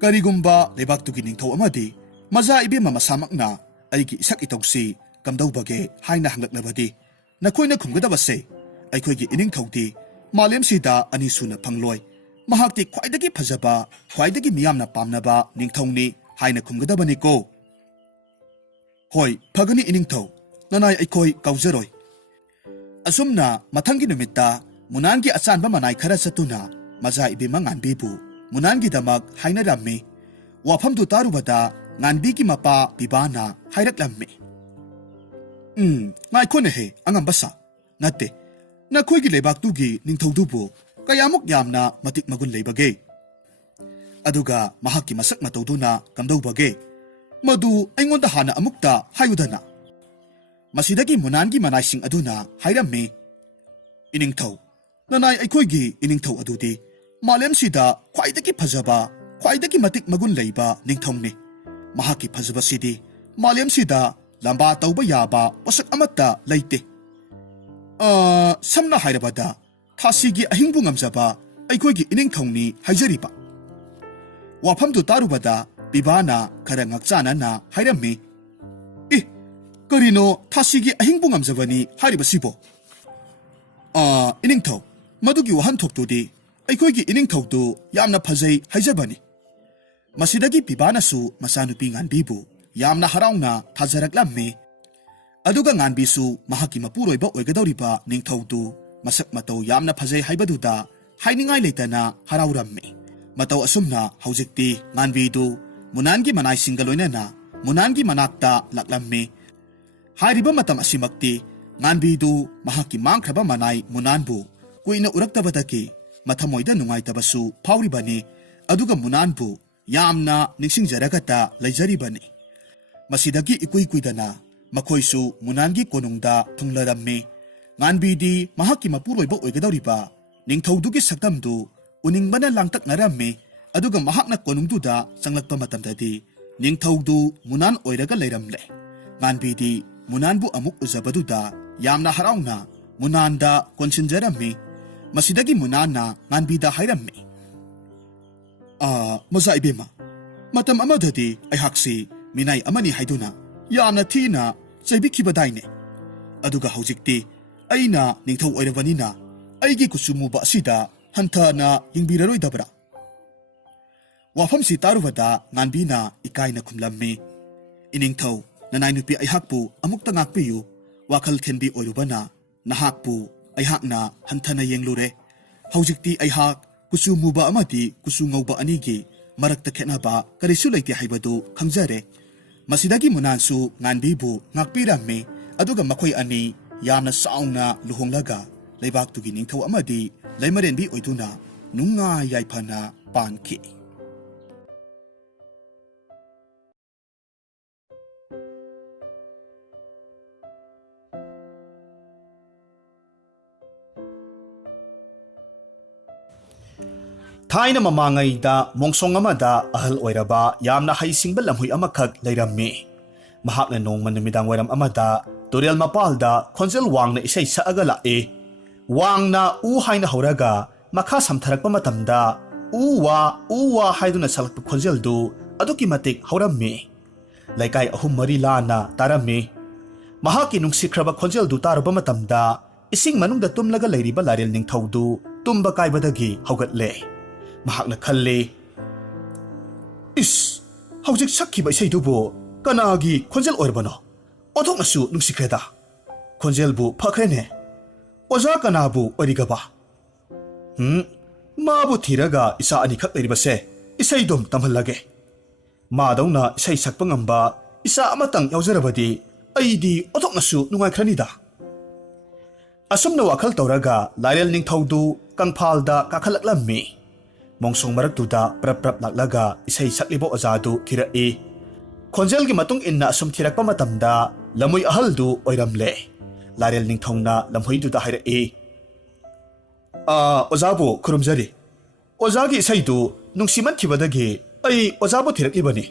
ꯀꯔꯤꯒꯨꯝꯕ ꯂꯩꯕꯥꯛꯇꯨꯒꯤ ꯅꯤꯡꯊꯧ ꯑꯃꯗꯤ ꯃꯆꯥ ꯏꯕꯦꯝꯃ ꯃꯁꯥꯃꯛꯅ ꯑꯩꯒꯤ ꯏꯁꯛ ꯏꯇꯧꯁꯤ ꯀꯝꯗꯧꯕꯒꯦ ꯍꯥꯏꯅ ꯍꯪꯂꯛꯂꯕꯗꯤ ꯅꯈꯣꯏꯅ ꯈꯨꯝꯒꯗꯕꯁꯦ, ꯑꯩꯈꯣꯏꯒꯤ ꯏꯅꯤꯡꯊꯧꯗꯤ ꯃꯥꯂꯦꯝꯁꯤꯗ ꯑꯅꯤ ꯁꯨꯅ ꯐꯪꯂꯣꯏ, ꯃꯍꯥꯛꯇꯤ ꯈ꯭ꯋꯥꯏꯗꯒꯤ ꯐꯖꯕ, ꯈ꯭ꯋꯥꯏꯗꯒꯤ ꯃꯤꯌꯥꯝꯅ ꯄꯥꯝꯅꯕ ꯅꯤꯡꯊꯧꯅꯤ ꯍꯥꯏꯅ ꯈꯨꯝꯒꯗꯕꯅꯤꯀꯣ꯫ ꯍꯣꯏ, ꯐꯒꯅꯤ ꯏꯅꯤꯡꯊꯧ, ꯅꯅꯥꯏ ꯑꯩꯈꯣꯏ ꯀꯥꯎꯖꯔꯣꯏ꯫ ꯑꯁꯨꯝꯅ ꯃꯊꯪꯒꯤ ꯅꯨꯃꯤꯠꯇ ꯃꯨꯅꯥꯟꯒꯤ ꯑꯆꯥꯟꯕ ꯃꯅꯥꯏ ꯈꯔ ꯆꯠꯇꯨꯅ ꯃꯆꯥ ꯏꯕꯦꯝꯃ ꯉꯥꯟꯕꯤꯕꯨ ꯃꯨꯅꯥꯟꯒꯤꯗꯃꯛ ꯍꯥꯏꯅꯔꯝꯃꯤ꯫ ꯋꯥꯐꯝꯗꯨ ꯇꯥꯔꯨꯕꯗ ꯉꯥꯟꯕꯤꯒꯤ ꯃꯄꯥ ꯄꯤꯕꯥꯅ ꯍꯥꯏꯔꯛꯂꯝꯃꯤ, ꯉꯥꯏꯈꯣꯅꯦꯍꯦ ꯑꯉꯝꯕ ꯁꯥ, ꯅꯠꯇꯦ, ꯅꯈꯣꯏꯒꯤ ꯂꯩꯕꯥꯛꯇꯨꯒꯤ ꯅꯤꯡꯊꯧꯗꯨꯕꯨ ꯀꯌꯥꯃꯨꯛ ꯌꯥꯝꯅ ꯃꯇꯤꯛ ꯃꯒꯨꯟ ꯂꯩꯕꯒꯦ? ꯑꯗꯨꯒ ꯃꯍꯥꯛꯀꯤ ꯃꯁꯛ ꯃꯇꯧꯗꯨꯅ ꯀꯝꯗꯧꯕꯒꯦ ꯃꯗꯨ ꯑꯩꯉꯣꯟꯗ ꯍꯥꯟꯅ ꯑꯃꯨꯛꯇ ꯍꯥꯏꯌꯨꯗꯅ ꯃꯁꯤꯗꯒꯤ ꯃꯨꯅꯥꯟꯒꯤ ꯃꯅꯥꯏꯁꯤꯡ ꯑꯗꯨꯅ ꯍꯥꯏꯔꯝꯃꯤ ꯏꯅꯤꯡꯊꯧ ꯅꯅꯥꯏ ꯑꯩꯈꯣꯏꯒꯤ ꯏꯅꯤꯡꯊꯧ ꯑꯗꯨꯗꯤ ꯃꯥꯂꯦꯝꯁꯤꯗ ꯈ꯭ꯋꯥꯏꯗꯒꯤ ꯐꯖꯕ ꯈ꯭ꯋꯥꯏꯗꯒꯤ ꯃꯇꯤꯛ ꯃꯒꯨꯟ ꯂꯩꯕ ꯅꯤꯡꯊꯧꯅꯤ ꯃꯍꯥꯛꯀꯤ ꯐꯖꯕꯁꯤꯗꯤ ꯃꯥꯂꯦꯝꯁꯤꯗ ꯂꯝꯕꯥ ꯇꯧꯕ ꯌꯥꯕ ꯄꯣꯠꯁꯛ ꯑꯃꯠꯇ ꯂꯩꯇꯦ ꯁꯝꯅ ꯍꯥꯏꯔꯕꯗ ꯊꯥꯁꯤꯒꯤ ꯑꯍꯤꯡꯕꯨ ꯉꯝꯖꯕ ꯑꯩꯈꯣꯏꯒꯤ ꯏꯅꯤꯡꯊꯧꯅꯤ ꯍꯥꯏꯖꯔꯤꯕ ꯋꯥꯐꯝꯗꯨ ꯇꯥꯔꯨꯕꯗ ꯄꯤꯕꯥꯅ ꯈꯔ ꯉꯛꯆꯥꯅꯅ ꯍꯥꯏꯔꯝꯃꯤ ꯀꯔꯤꯅꯣ ꯊꯥꯁꯤꯒꯤ ꯑꯍꯤꯡꯕꯨ ꯉꯝꯖꯕꯅꯤ ꯍꯥꯏꯔꯤꯕꯁꯤꯕꯣ ꯏꯅꯤꯡꯊꯧ ꯃꯗꯨꯒꯤ ꯋꯥꯍꯟꯊꯣꯛꯇꯨꯗꯤ ꯑꯩꯈꯣꯏꯒꯤ ꯏꯅꯤꯡꯊꯧꯗꯨ ꯌꯥꯝꯅ ꯐꯖꯩ ꯍꯥꯏꯖꯕꯅꯤ ꯃꯁꯤꯗꯒꯤ ꯄꯤꯕꯥꯅꯁꯨ ꯃꯆꯥꯅꯨꯄꯤ ꯉꯥꯟꯕꯤꯕꯨ ꯌꯥꯝꯅ ꯍꯔꯥꯎꯅ ꯊꯥꯖꯔꯛꯂꯝꯃꯤ ꯑꯗꯨꯒ ꯉꯥꯟꯕꯤꯁꯨ ꯃꯍꯥꯛꯀꯤ ꯃꯄꯨꯔꯣꯏꯕ ꯑꯣꯏꯒꯗꯧꯔꯤꯕ ꯅꯤꯡꯊꯧꯗꯨ ꯃꯁꯛ ꯃꯇꯧ ꯌꯥꯝꯅ ꯐꯖꯩ ꯍꯥꯏꯕꯗꯨꯗ ꯍꯥꯏꯅꯤꯡꯉꯥꯏ ꯂꯩꯇꯅ ꯍꯔꯥꯎꯔꯝꯃꯤ ꯃꯇꯧ ꯑꯁꯨꯝꯅ ꯍꯧꯖꯤꯛꯇꯤ ꯉꯥꯟꯕꯤꯗꯨ ꯃꯨꯅꯥꯟꯒꯤ ꯃꯅꯥꯏꯁꯤꯡꯒ ꯂꯣꯏꯅꯅ ꯃꯨꯅꯥꯟꯒꯤ ꯃꯅꯥꯛꯇ ꯂꯥꯛꯂꯝꯃꯤ ꯍꯥꯏꯔꯤꯕ ꯃꯇꯝ ꯑꯁꯤꯃꯛꯇꯤ ꯉꯥꯟꯕꯤꯗꯨ ꯃꯍꯥꯛꯀꯤ ꯃꯥꯡꯈ꯭ꯔꯕ ꯃꯅꯥꯏ ꯃꯨꯅꯥꯟꯕꯨ ꯀꯨꯏꯅ ꯎꯔꯛꯇꯕꯗꯒꯤ ꯃꯊꯃꯣꯏꯗ ꯅꯨꯡꯉꯥꯏꯇꯕꯁꯨ ꯐꯥꯎꯔꯤꯕꯅꯤ ꯑꯗꯨꯒ ꯃꯨꯅꯥꯟꯕꯨ ꯌꯥꯝꯅ ꯅꯤꯡꯁꯤꯡꯖꯔꯒꯇ ꯂꯩꯖꯔꯤꯕꯅꯤ ꯃꯁꯤꯗꯒꯤ ꯏꯀꯨꯏ ꯀꯨꯏꯗꯅ ꯃꯈꯣꯏꯁꯨ ꯃꯨꯅꯥꯟꯒꯤ ꯀꯣꯅꯨꯡꯗ ꯊꯨꯡꯂꯔꯝꯃꯤ ꯉꯥꯟꯕꯤꯗꯤ ꯃꯍꯥꯛꯀꯤ ꯃꯄꯨꯔꯣꯏꯕ ꯑꯣꯏꯒꯗꯧꯔꯤꯕ ꯅꯤꯡꯊꯧꯗꯨꯒꯤ ꯁꯛꯇꯝꯗꯨ ꯎꯅꯤꯡꯕꯅ ꯂꯥꯡꯇꯛꯅꯔꯝꯃꯤ ꯑꯗꯨꯒ ꯃꯍꯥꯛꯅ ꯀꯣꯅꯨꯡꯗꯨꯗ ꯆꯪꯂꯛꯄ ꯃꯇꯝꯗꯗꯤ ꯅꯤꯡꯊꯧꯗꯨ ꯃꯨꯅꯥꯟ ꯑꯣꯏꯔꯒ ꯂꯩꯔꯝꯂꯦ ꯉꯥꯟꯕꯤꯗꯤ ꯃꯨꯅꯥꯟꯕꯨ ꯑꯃꯨꯛ ꯎꯖꯕꯗꯨꯗ ꯌꯥꯝꯅ ꯍꯔꯥꯎꯅ ꯃꯨꯅꯥꯟꯗ ꯀꯣꯟꯁꯤꯟꯖꯔꯝꯃꯤ ꯃꯁꯤꯗꯒꯤ ꯃꯨꯅꯥꯟꯅ ꯉꯥꯟꯕꯤꯗ ꯍꯥꯏꯔꯝꯃꯤ ꯃꯖꯥ ꯏꯕꯦꯝꯃ ꯃꯇꯝ ꯑꯃꯗꯗꯤ ꯑꯩꯍꯥꯛꯁꯤ ꯃꯤꯅꯥꯏ ꯑꯃꯅꯤ ꯍꯥꯏꯗꯨꯅ ꯌꯥꯝꯅ ꯊꯤꯅ ꯆꯩꯕꯤꯈꯤꯕꯗꯥꯏꯅꯦ ꯑꯗꯨꯒ ꯍꯧꯖꯤꯛꯇꯤ ꯑꯩꯅ ꯅꯤꯡꯊꯧ ꯑꯣꯏꯔꯕꯅꯤꯅ ꯑꯩꯒꯤ ꯀꯨꯆꯨ ꯃꯨꯕ ꯑꯁꯤꯗ ꯍꯟꯊꯅ ꯌꯦꯡꯕꯤꯔꯔꯣꯏꯗꯕ꯭ꯔꯥ ꯋꯥꯐꯝꯁꯤ ꯇꯥꯔꯨꯕꯗ ꯉꯥꯟꯕꯤꯅ ꯏꯀꯥꯏꯅ ꯈꯨꯝꯂꯝꯃꯤ ꯏꯅꯤꯡꯊꯧ ꯅꯅꯥꯏ ꯅꯨꯄꯤ ꯑꯩꯍꯥꯛꯄꯨ ꯑꯃꯨꯛꯇ ꯉꯥꯛꯄꯤꯌꯨ ꯋꯥꯈꯜ ꯊꯦꯟꯕꯤ ꯑꯣꯏꯔꯨꯕꯅ ꯅꯍꯥꯛꯄꯨ ꯑꯩꯍꯥꯛꯅ ꯍꯟꯊꯅ ꯌꯦꯡꯂꯨꯔꯦ ꯍꯧꯖꯤꯛꯇꯤ ꯑꯩꯍꯥꯛ ꯀꯨꯆꯨ ꯃꯨꯕ ꯑꯃꯗꯤ ꯀꯨꯆꯨ ꯉꯧꯕ ꯑꯅꯤꯒꯤ ꯃꯔꯛꯇ ꯈꯦꯠꯅꯕ ꯀꯔꯤꯁꯨ ꯂꯩꯇꯦ ꯍꯥꯏꯕꯗꯨ ꯈꯪꯖꯔꯦ ꯃꯁꯤꯗꯒꯤ ꯃꯨꯅꯥꯟꯁꯨ ꯉꯥꯟꯕꯤꯕꯨ ꯉꯥꯛꯄꯤꯔꯝꯃꯤ ꯑꯗꯨꯒ ꯃꯈꯣꯏ ꯑꯅꯤ ꯌꯥꯝꯅ ꯆꯥꯎꯅ ꯂꯨꯍꯣꯡꯂꯒ ꯂꯩꯕꯥꯛꯇꯨꯒꯤ ꯅꯤꯡꯊꯧ ꯑꯃꯗꯤ ꯂꯩꯃꯔꯦꯟꯕꯤ ꯑꯣꯏꯗꯨꯅ ꯅꯨꯡꯉꯥꯏ ꯌꯥꯏꯐꯅ ꯄꯥꯟꯈꯤ ꯊꯥꯏꯅ ꯃꯃꯥꯡꯉꯩꯗ ꯃꯣꯡꯁꯣꯡ ꯑꯃꯗ ꯑꯍꯜ ꯑꯣꯏꯔꯕ ꯌꯥꯝꯅ ꯍꯩꯁꯤꯡꯕ ꯂꯝꯍꯨꯏ ꯑꯃꯈꯛ ꯂꯩꯔꯝꯃꯤ ꯃꯍꯥꯛꯅ ꯅꯣꯡꯃ ꯅꯨꯃꯤꯗꯥꯡ ꯋꯥꯏꯔꯝ ꯑꯃꯗ ꯇꯨꯔꯦꯜ ꯃꯄꯥꯜꯗ ꯈꯣꯟꯖꯦꯜ ꯋꯥꯡꯅ ꯏꯁꯩ ꯁꯛꯑꯒ ꯂꯥꯛꯏ ꯋꯥꯡꯅ ꯎ ꯍꯥꯏꯅ ꯍꯧꯔꯒ ꯃꯈꯥ ꯁꯝꯊꯔꯛꯄ ꯃꯇꯝꯗ ꯎ ꯋꯥ ꯍꯥꯏꯗꯨꯅ ꯁꯛꯂꯛꯄ ꯈꯣꯟꯖꯦꯜꯗꯨ ꯑꯗꯨꯛꯀꯤ ꯃꯇꯤꯛ ꯍꯧꯔꯝꯃꯤ ꯂꯩꯀꯥꯏ 3-4 ꯂꯥꯟꯅ ꯇꯥꯔꯝꯃꯤ ꯃꯍꯥꯛꯀꯤ ꯅꯨꯡꯁꯤꯈ꯭ꯔꯕ ꯈꯣꯟꯖꯦꯜꯗꯨ ꯇꯥꯔꯨꯕ ꯃꯇꯝꯗ ꯏꯁꯤꯡ ꯃꯅꯨꯡꯗ ꯇꯨꯝꯂꯒ ꯂꯩꯔꯤꯕ ꯂꯥꯏꯔꯦꯜ ꯅꯤꯡꯊꯧꯗꯨ ꯇꯨꯝꯕ ꯀꯥꯏꯕꯗꯒꯤ ꯍꯧꯒꯠꯂꯦ ꯃꯍꯥꯛꯅ ꯈꯜꯂꯤ ꯍꯧꯖꯤꯛ ꯁꯛꯈꯤꯕ ꯏꯁꯩꯗꯨꯕꯨ ꯀꯅꯥꯒꯤ ꯈꯣꯟꯖꯦꯜ ꯑꯣꯏꯔꯕꯅꯣ ꯑꯣꯟꯊꯣꯛꯅꯁꯨ ꯅꯨꯡꯁꯤꯈ꯭ꯔꯦꯗ ꯈꯣꯟꯖꯦꯜꯕꯨ ꯐꯈ꯭ꯔꯦꯅꯦ ꯑꯣꯖꯥ ꯀꯅꯥꯕꯨ ꯑꯣꯏꯔꯤꯒꯕ ꯃꯥꯕꯨ ꯊꯤꯔꯒ ꯏꯆꯥ ꯑꯅꯤꯈꯛ ꯂꯩꯔꯤꯕꯁꯦ ꯏꯁꯩꯗꯨꯝ ꯇꯝꯍꯜꯂꯒꯦ ꯃꯥꯗꯧꯅ ꯏꯁꯩ ꯁꯛꯄ ꯉꯝꯕ ꯏꯆꯥ ꯑꯃꯇꯪ ꯌꯥꯎꯖꯔꯕꯗꯤ ꯑꯩꯗꯤ ꯑꯣꯟꯊꯣꯛꯅꯁꯨ ꯅꯨꯡꯉꯥꯏꯈ꯭ꯔꯅꯤꯗ ꯑꯁꯨꯝꯅ ꯋꯥꯈꯜ ꯇꯧꯔꯒ ꯂꯥꯏꯔꯦꯜ ꯅꯤꯡꯊꯧꯗꯨ ꯀꯪꯐꯥꯜꯗ ꯀꯥꯈꯠꯂꯛꯂꯝꯃꯤ ꯃꯣꯡꯁꯣꯡ ꯃꯔꯛꯇꯨꯗ ꯄ꯭ꯔꯞ ꯂꯥꯛꯂꯒ ꯏꯁꯩ ꯁꯛꯂꯤꯕ ꯑꯣꯖꯥꯗꯨ ꯊꯤꯔꯛꯏ ꯈꯣꯟꯖꯦꯜꯒꯤ ꯃꯇꯨꯡ ꯏꯟꯅ ꯑꯁꯨꯝ ꯊꯤꯔꯛꯄ ꯃꯇꯝꯗ ꯂꯝꯍꯨꯏ ꯑꯍꯜꯗꯨ ꯑꯣꯏꯔꯝꯂꯦ ꯂꯥꯏꯔꯦꯜ ꯅꯤꯡꯊꯧꯅ ꯂꯝꯍꯨꯏꯗꯨꯗ ꯍꯥꯏꯔꯛꯏ ꯑꯣꯖꯥꯕꯨ ꯈꯨꯔꯨꯝꯖꯔꯤ ꯑꯣꯖꯥꯒꯤ ꯏꯁꯩꯗꯨ ꯅꯨꯡꯁꯤꯃꯟꯈꯤꯕꯗꯒꯤ ꯑꯩ ꯑꯣꯖꯥꯕꯨ ꯊꯤꯔꯛꯂꯤꯕꯅꯤ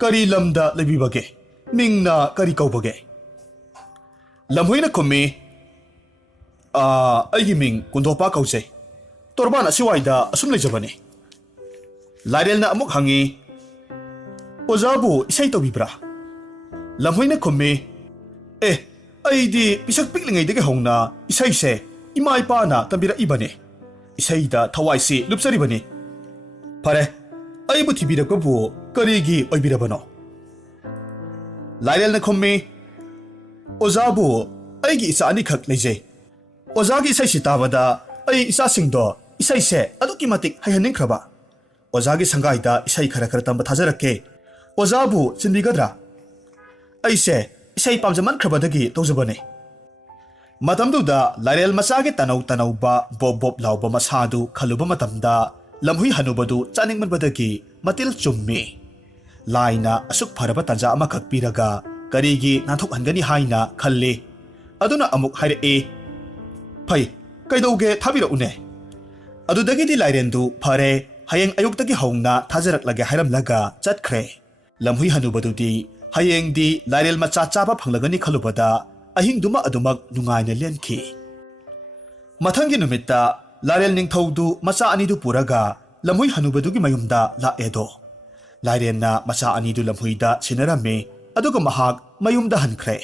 ꯀꯔꯤ ꯂꯝꯗ ꯂꯩꯕꯤꯕꯒꯦ ꯃꯤꯡꯅ ꯀꯔꯤ ꯀꯧꯕꯒꯦ ꯂꯝꯍꯨꯏꯅ ꯈꯨꯝꯃꯤ ꯑꯩꯒꯤ ꯃꯤꯡ ꯀꯨꯟꯗꯣꯄꯥ ꯀꯧꯖꯩ ꯇꯣꯔꯕꯥꯟ ꯑꯁꯤꯋꯥꯏꯗ ꯑꯁꯨꯝ ꯂꯩꯖꯕꯅꯤ ꯂꯥꯏꯔꯦꯜꯅ ꯑꯃꯨꯛ ꯍꯪꯉꯤ ꯑꯣꯖꯥꯕꯨ ꯏꯁꯩ ꯇꯧꯕꯤꯕ꯭ꯔꯥ ꯂꯝꯍꯨꯏꯅ ꯈꯨꯝꯃꯤ ꯑꯩꯗꯤ ꯄꯤꯁꯛ ꯄꯤꯛꯂꯤꯉꯩꯗꯒꯤ ꯍꯧꯅ ꯏꯁꯩꯁꯦ ꯏꯃꯥ ꯏꯄꯥꯅ ꯇꯝꯕꯤꯔꯛꯏꯕꯅꯤ ꯏꯁꯩꯗ ꯊꯋꯥꯏꯁꯤ ꯂꯨꯞꯆꯔꯤꯕꯅꯤ ꯐꯔꯦ ꯑꯩꯕꯨ ꯊꯤꯕꯤꯔꯛꯄꯕꯨ ꯀꯔꯤꯒꯤ ꯑꯣꯏꯕꯤꯔꯕꯅꯣ ꯂꯥꯏꯔꯦꯜꯅ ꯈꯨꯝꯃꯤ ꯑꯣꯖꯥꯕꯨ ꯑꯩꯒꯤ ꯏꯆꯥ ꯑꯅꯤꯈꯛ ꯂꯩꯖꯩ ꯑꯣꯖꯥꯒꯤ ꯏꯁꯩꯁꯤ ꯇꯥꯕꯗ ꯑꯩ ꯏꯆꯥꯁꯤꯡꯗꯣ ꯏꯁꯩꯁꯦ ꯑꯗꯨꯛꯀꯤ ꯃꯇꯤꯛ ꯍꯩꯍꯟꯅꯤꯡꯈ꯭ꯔꯕ ꯑꯣꯖꯥꯒꯤ ꯁꯪꯒꯥꯏꯗ ꯏꯁꯩ ꯈꯔ ꯇꯝꯕ ꯊꯥꯖꯔꯛꯀꯦ ꯑꯣꯖꯥꯕꯨ ꯆꯤꯟꯕꯤꯒꯗ꯭ꯔꯥ ꯑꯩꯁꯦ ꯏꯁꯩ ꯄꯥꯝꯖꯃꯟꯈ꯭ꯔꯕꯗꯒꯤ ꯇꯧꯖꯕꯅꯤ ꯃꯇꯝꯗꯨꯗ ꯂꯥꯏꯔꯦꯜ ꯃꯆꯥꯒꯤ ꯇꯅꯧꯕ ꯕꯣꯞ ꯂꯥꯎꯕ ꯃꯁꯥꯗꯨ ꯈꯜꯂꯨꯕ ꯃꯇꯝꯗ lamhui hanubadu chaningmanbadagi matil chummi laina asuk pharaba tanja ama khak piraga karigi nathok hangani haina khalli aduna amuk haire e phai kaidauge thabira une adudagi di lairendu phare hayeng ayuktagi haungna thajarak lage hairam laga chatkhre lamhui hanubadu di hayeng di lairel macha chaba phanglagani khalubada ahing duma adumak nungaina lenki mathangi numitta lairel ningthaudu macha anidu puraga lamhui hanubadugi mayumda la edo lairenna macha anidu lamhuida sinarame aduga mahak mayumda hankhre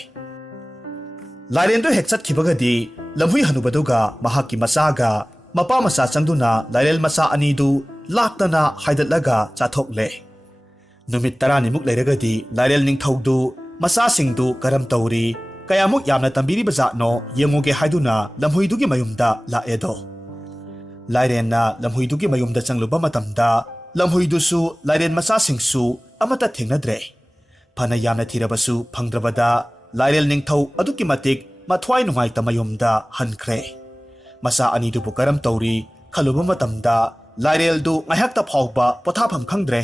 lairendu hekchat khibagadi lamhui hanubaduga mahaki machaga mapa macha changduna lairel macha anidu laktana haidatlaga chathokle numit tarani muk leiragadi lairel ningthaudu macha singdu karam tauri kayamuk yamna tambiri bazano yemuge haiduna lamhuidugi mayumda la edo lairenna lamhuidugi mayumda changluba matamda lamhuidusu lairen macha singsu amata thengnadre phana yamna thirabasu phangdrabada lairel ningthau aduki matik mathwai nungai tamayumda hankhre macha anidu bukaram tauri khaluba matamda lairel du ngahakta phawba pothapham khangdre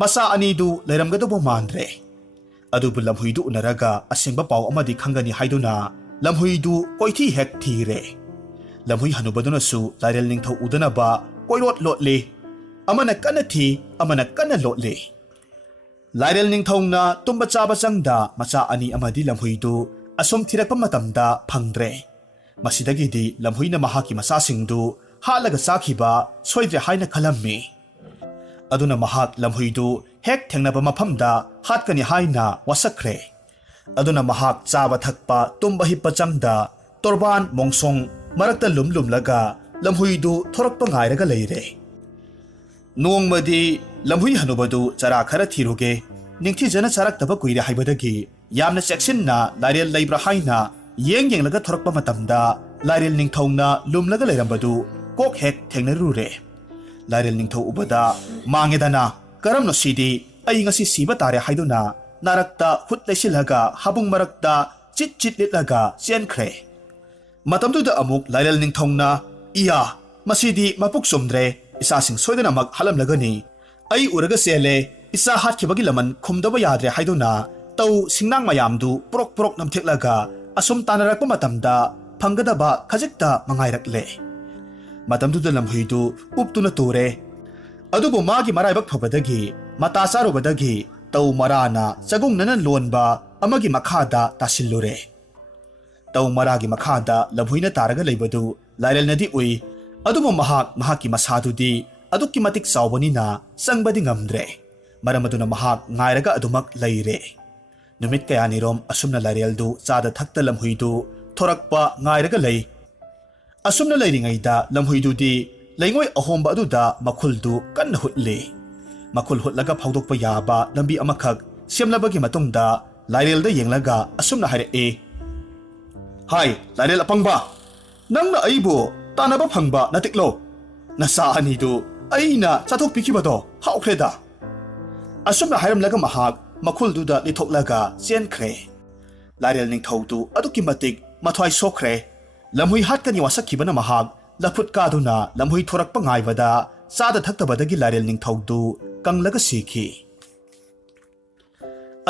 macha anidu leiramgadabu mandre adubu lamhuidu unaraga asingba paw amadi khangani haiduna lamhuidu koithi hek thire lamhui hanubaduna su lairel ningthau udanaba koirot lotle amana kana thi amana kana lotle lairel ningthauna tumba chaba changda macha ani amadi lamhuidu asom thirakpa matamda phangdre masidagi di lamhuina mahaki masa singdu halaga sakhiba soidre haina khalammi aduna mahak lamhuidu hek thengnaba maphamda hatkani haina wasakre aduna mahak chaba thakpa tumba hippa changda torban mongsong marakta lumlaga lamhuidu thorakpa ngairaga leire nongmadi lamhui hanubadu chara khara thiruge ningthi jana charaktaba kuire haibadagi yamna sectionna lairel leibra haina yenglaga thorakpa matamda lairel ningthongna lumlaga leirambadu kok hek thengnarure lairel ningthau ubada mangedana karamno sidi ai ngasi siba tare haiduna narakta hut leisilaga habung marakta chit litlaga chenkhre matamduda amuk lairel ningthongna iya masidi mapuk somdre isasing soidana mag halam lagani ai uraga sele isa hatkibagi laman khumdaba yadre haiduna tau singnang mayamdu prok namtheklaga asum tanarakpa matamda phangadaba khajikta mangairakle matamduda lamhuidu uptuna tore adubu magi maraibak phabadagi mata sarubadagi tau marana chagung nanan lonba amagi makhada tasillure tau maragi makhada lamhuina taraga leibadu lairel nadi ui adubu mahaki masadudi adukki matik sawbanina sangbadi ngamdre maramaduna mahak ngairaga adumak leire numit kayanirom asumna laireldu chada thakta lamhuidu thorakpa ngairaga lei asumna leiringaida lamhuidudi leingoi ahomba aduda makhuldu kan hutli makhul hutlaga phawdokpa yaba lambi amakhak semlabagi matungda lairelda yenglaga asumna haire e hai lairel apangba nangna aibu tanaba phangba natiklo nasa anidu aina chathok pikhibado haukreda asumna hairam laga mahak makhulduda lithoklaga chenkhre lairel ningthaudu aduki matik mathwai sokre lamhui hatkani wasakhibana mahak lafut kaduna lamhui thorakpa ngaibada sada thaktabadagi lairel ningthaudu kanglaga sikhi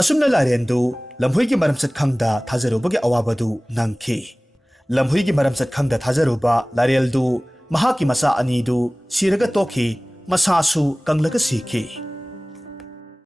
asumna lairendu lamhuigi maramsat khangda thajarubagi awabadu nangkhi lamhuigi maramsat khangda thajaruba laireldu mahaki masa anidu siraga tokhi masasu kanglaga sikhi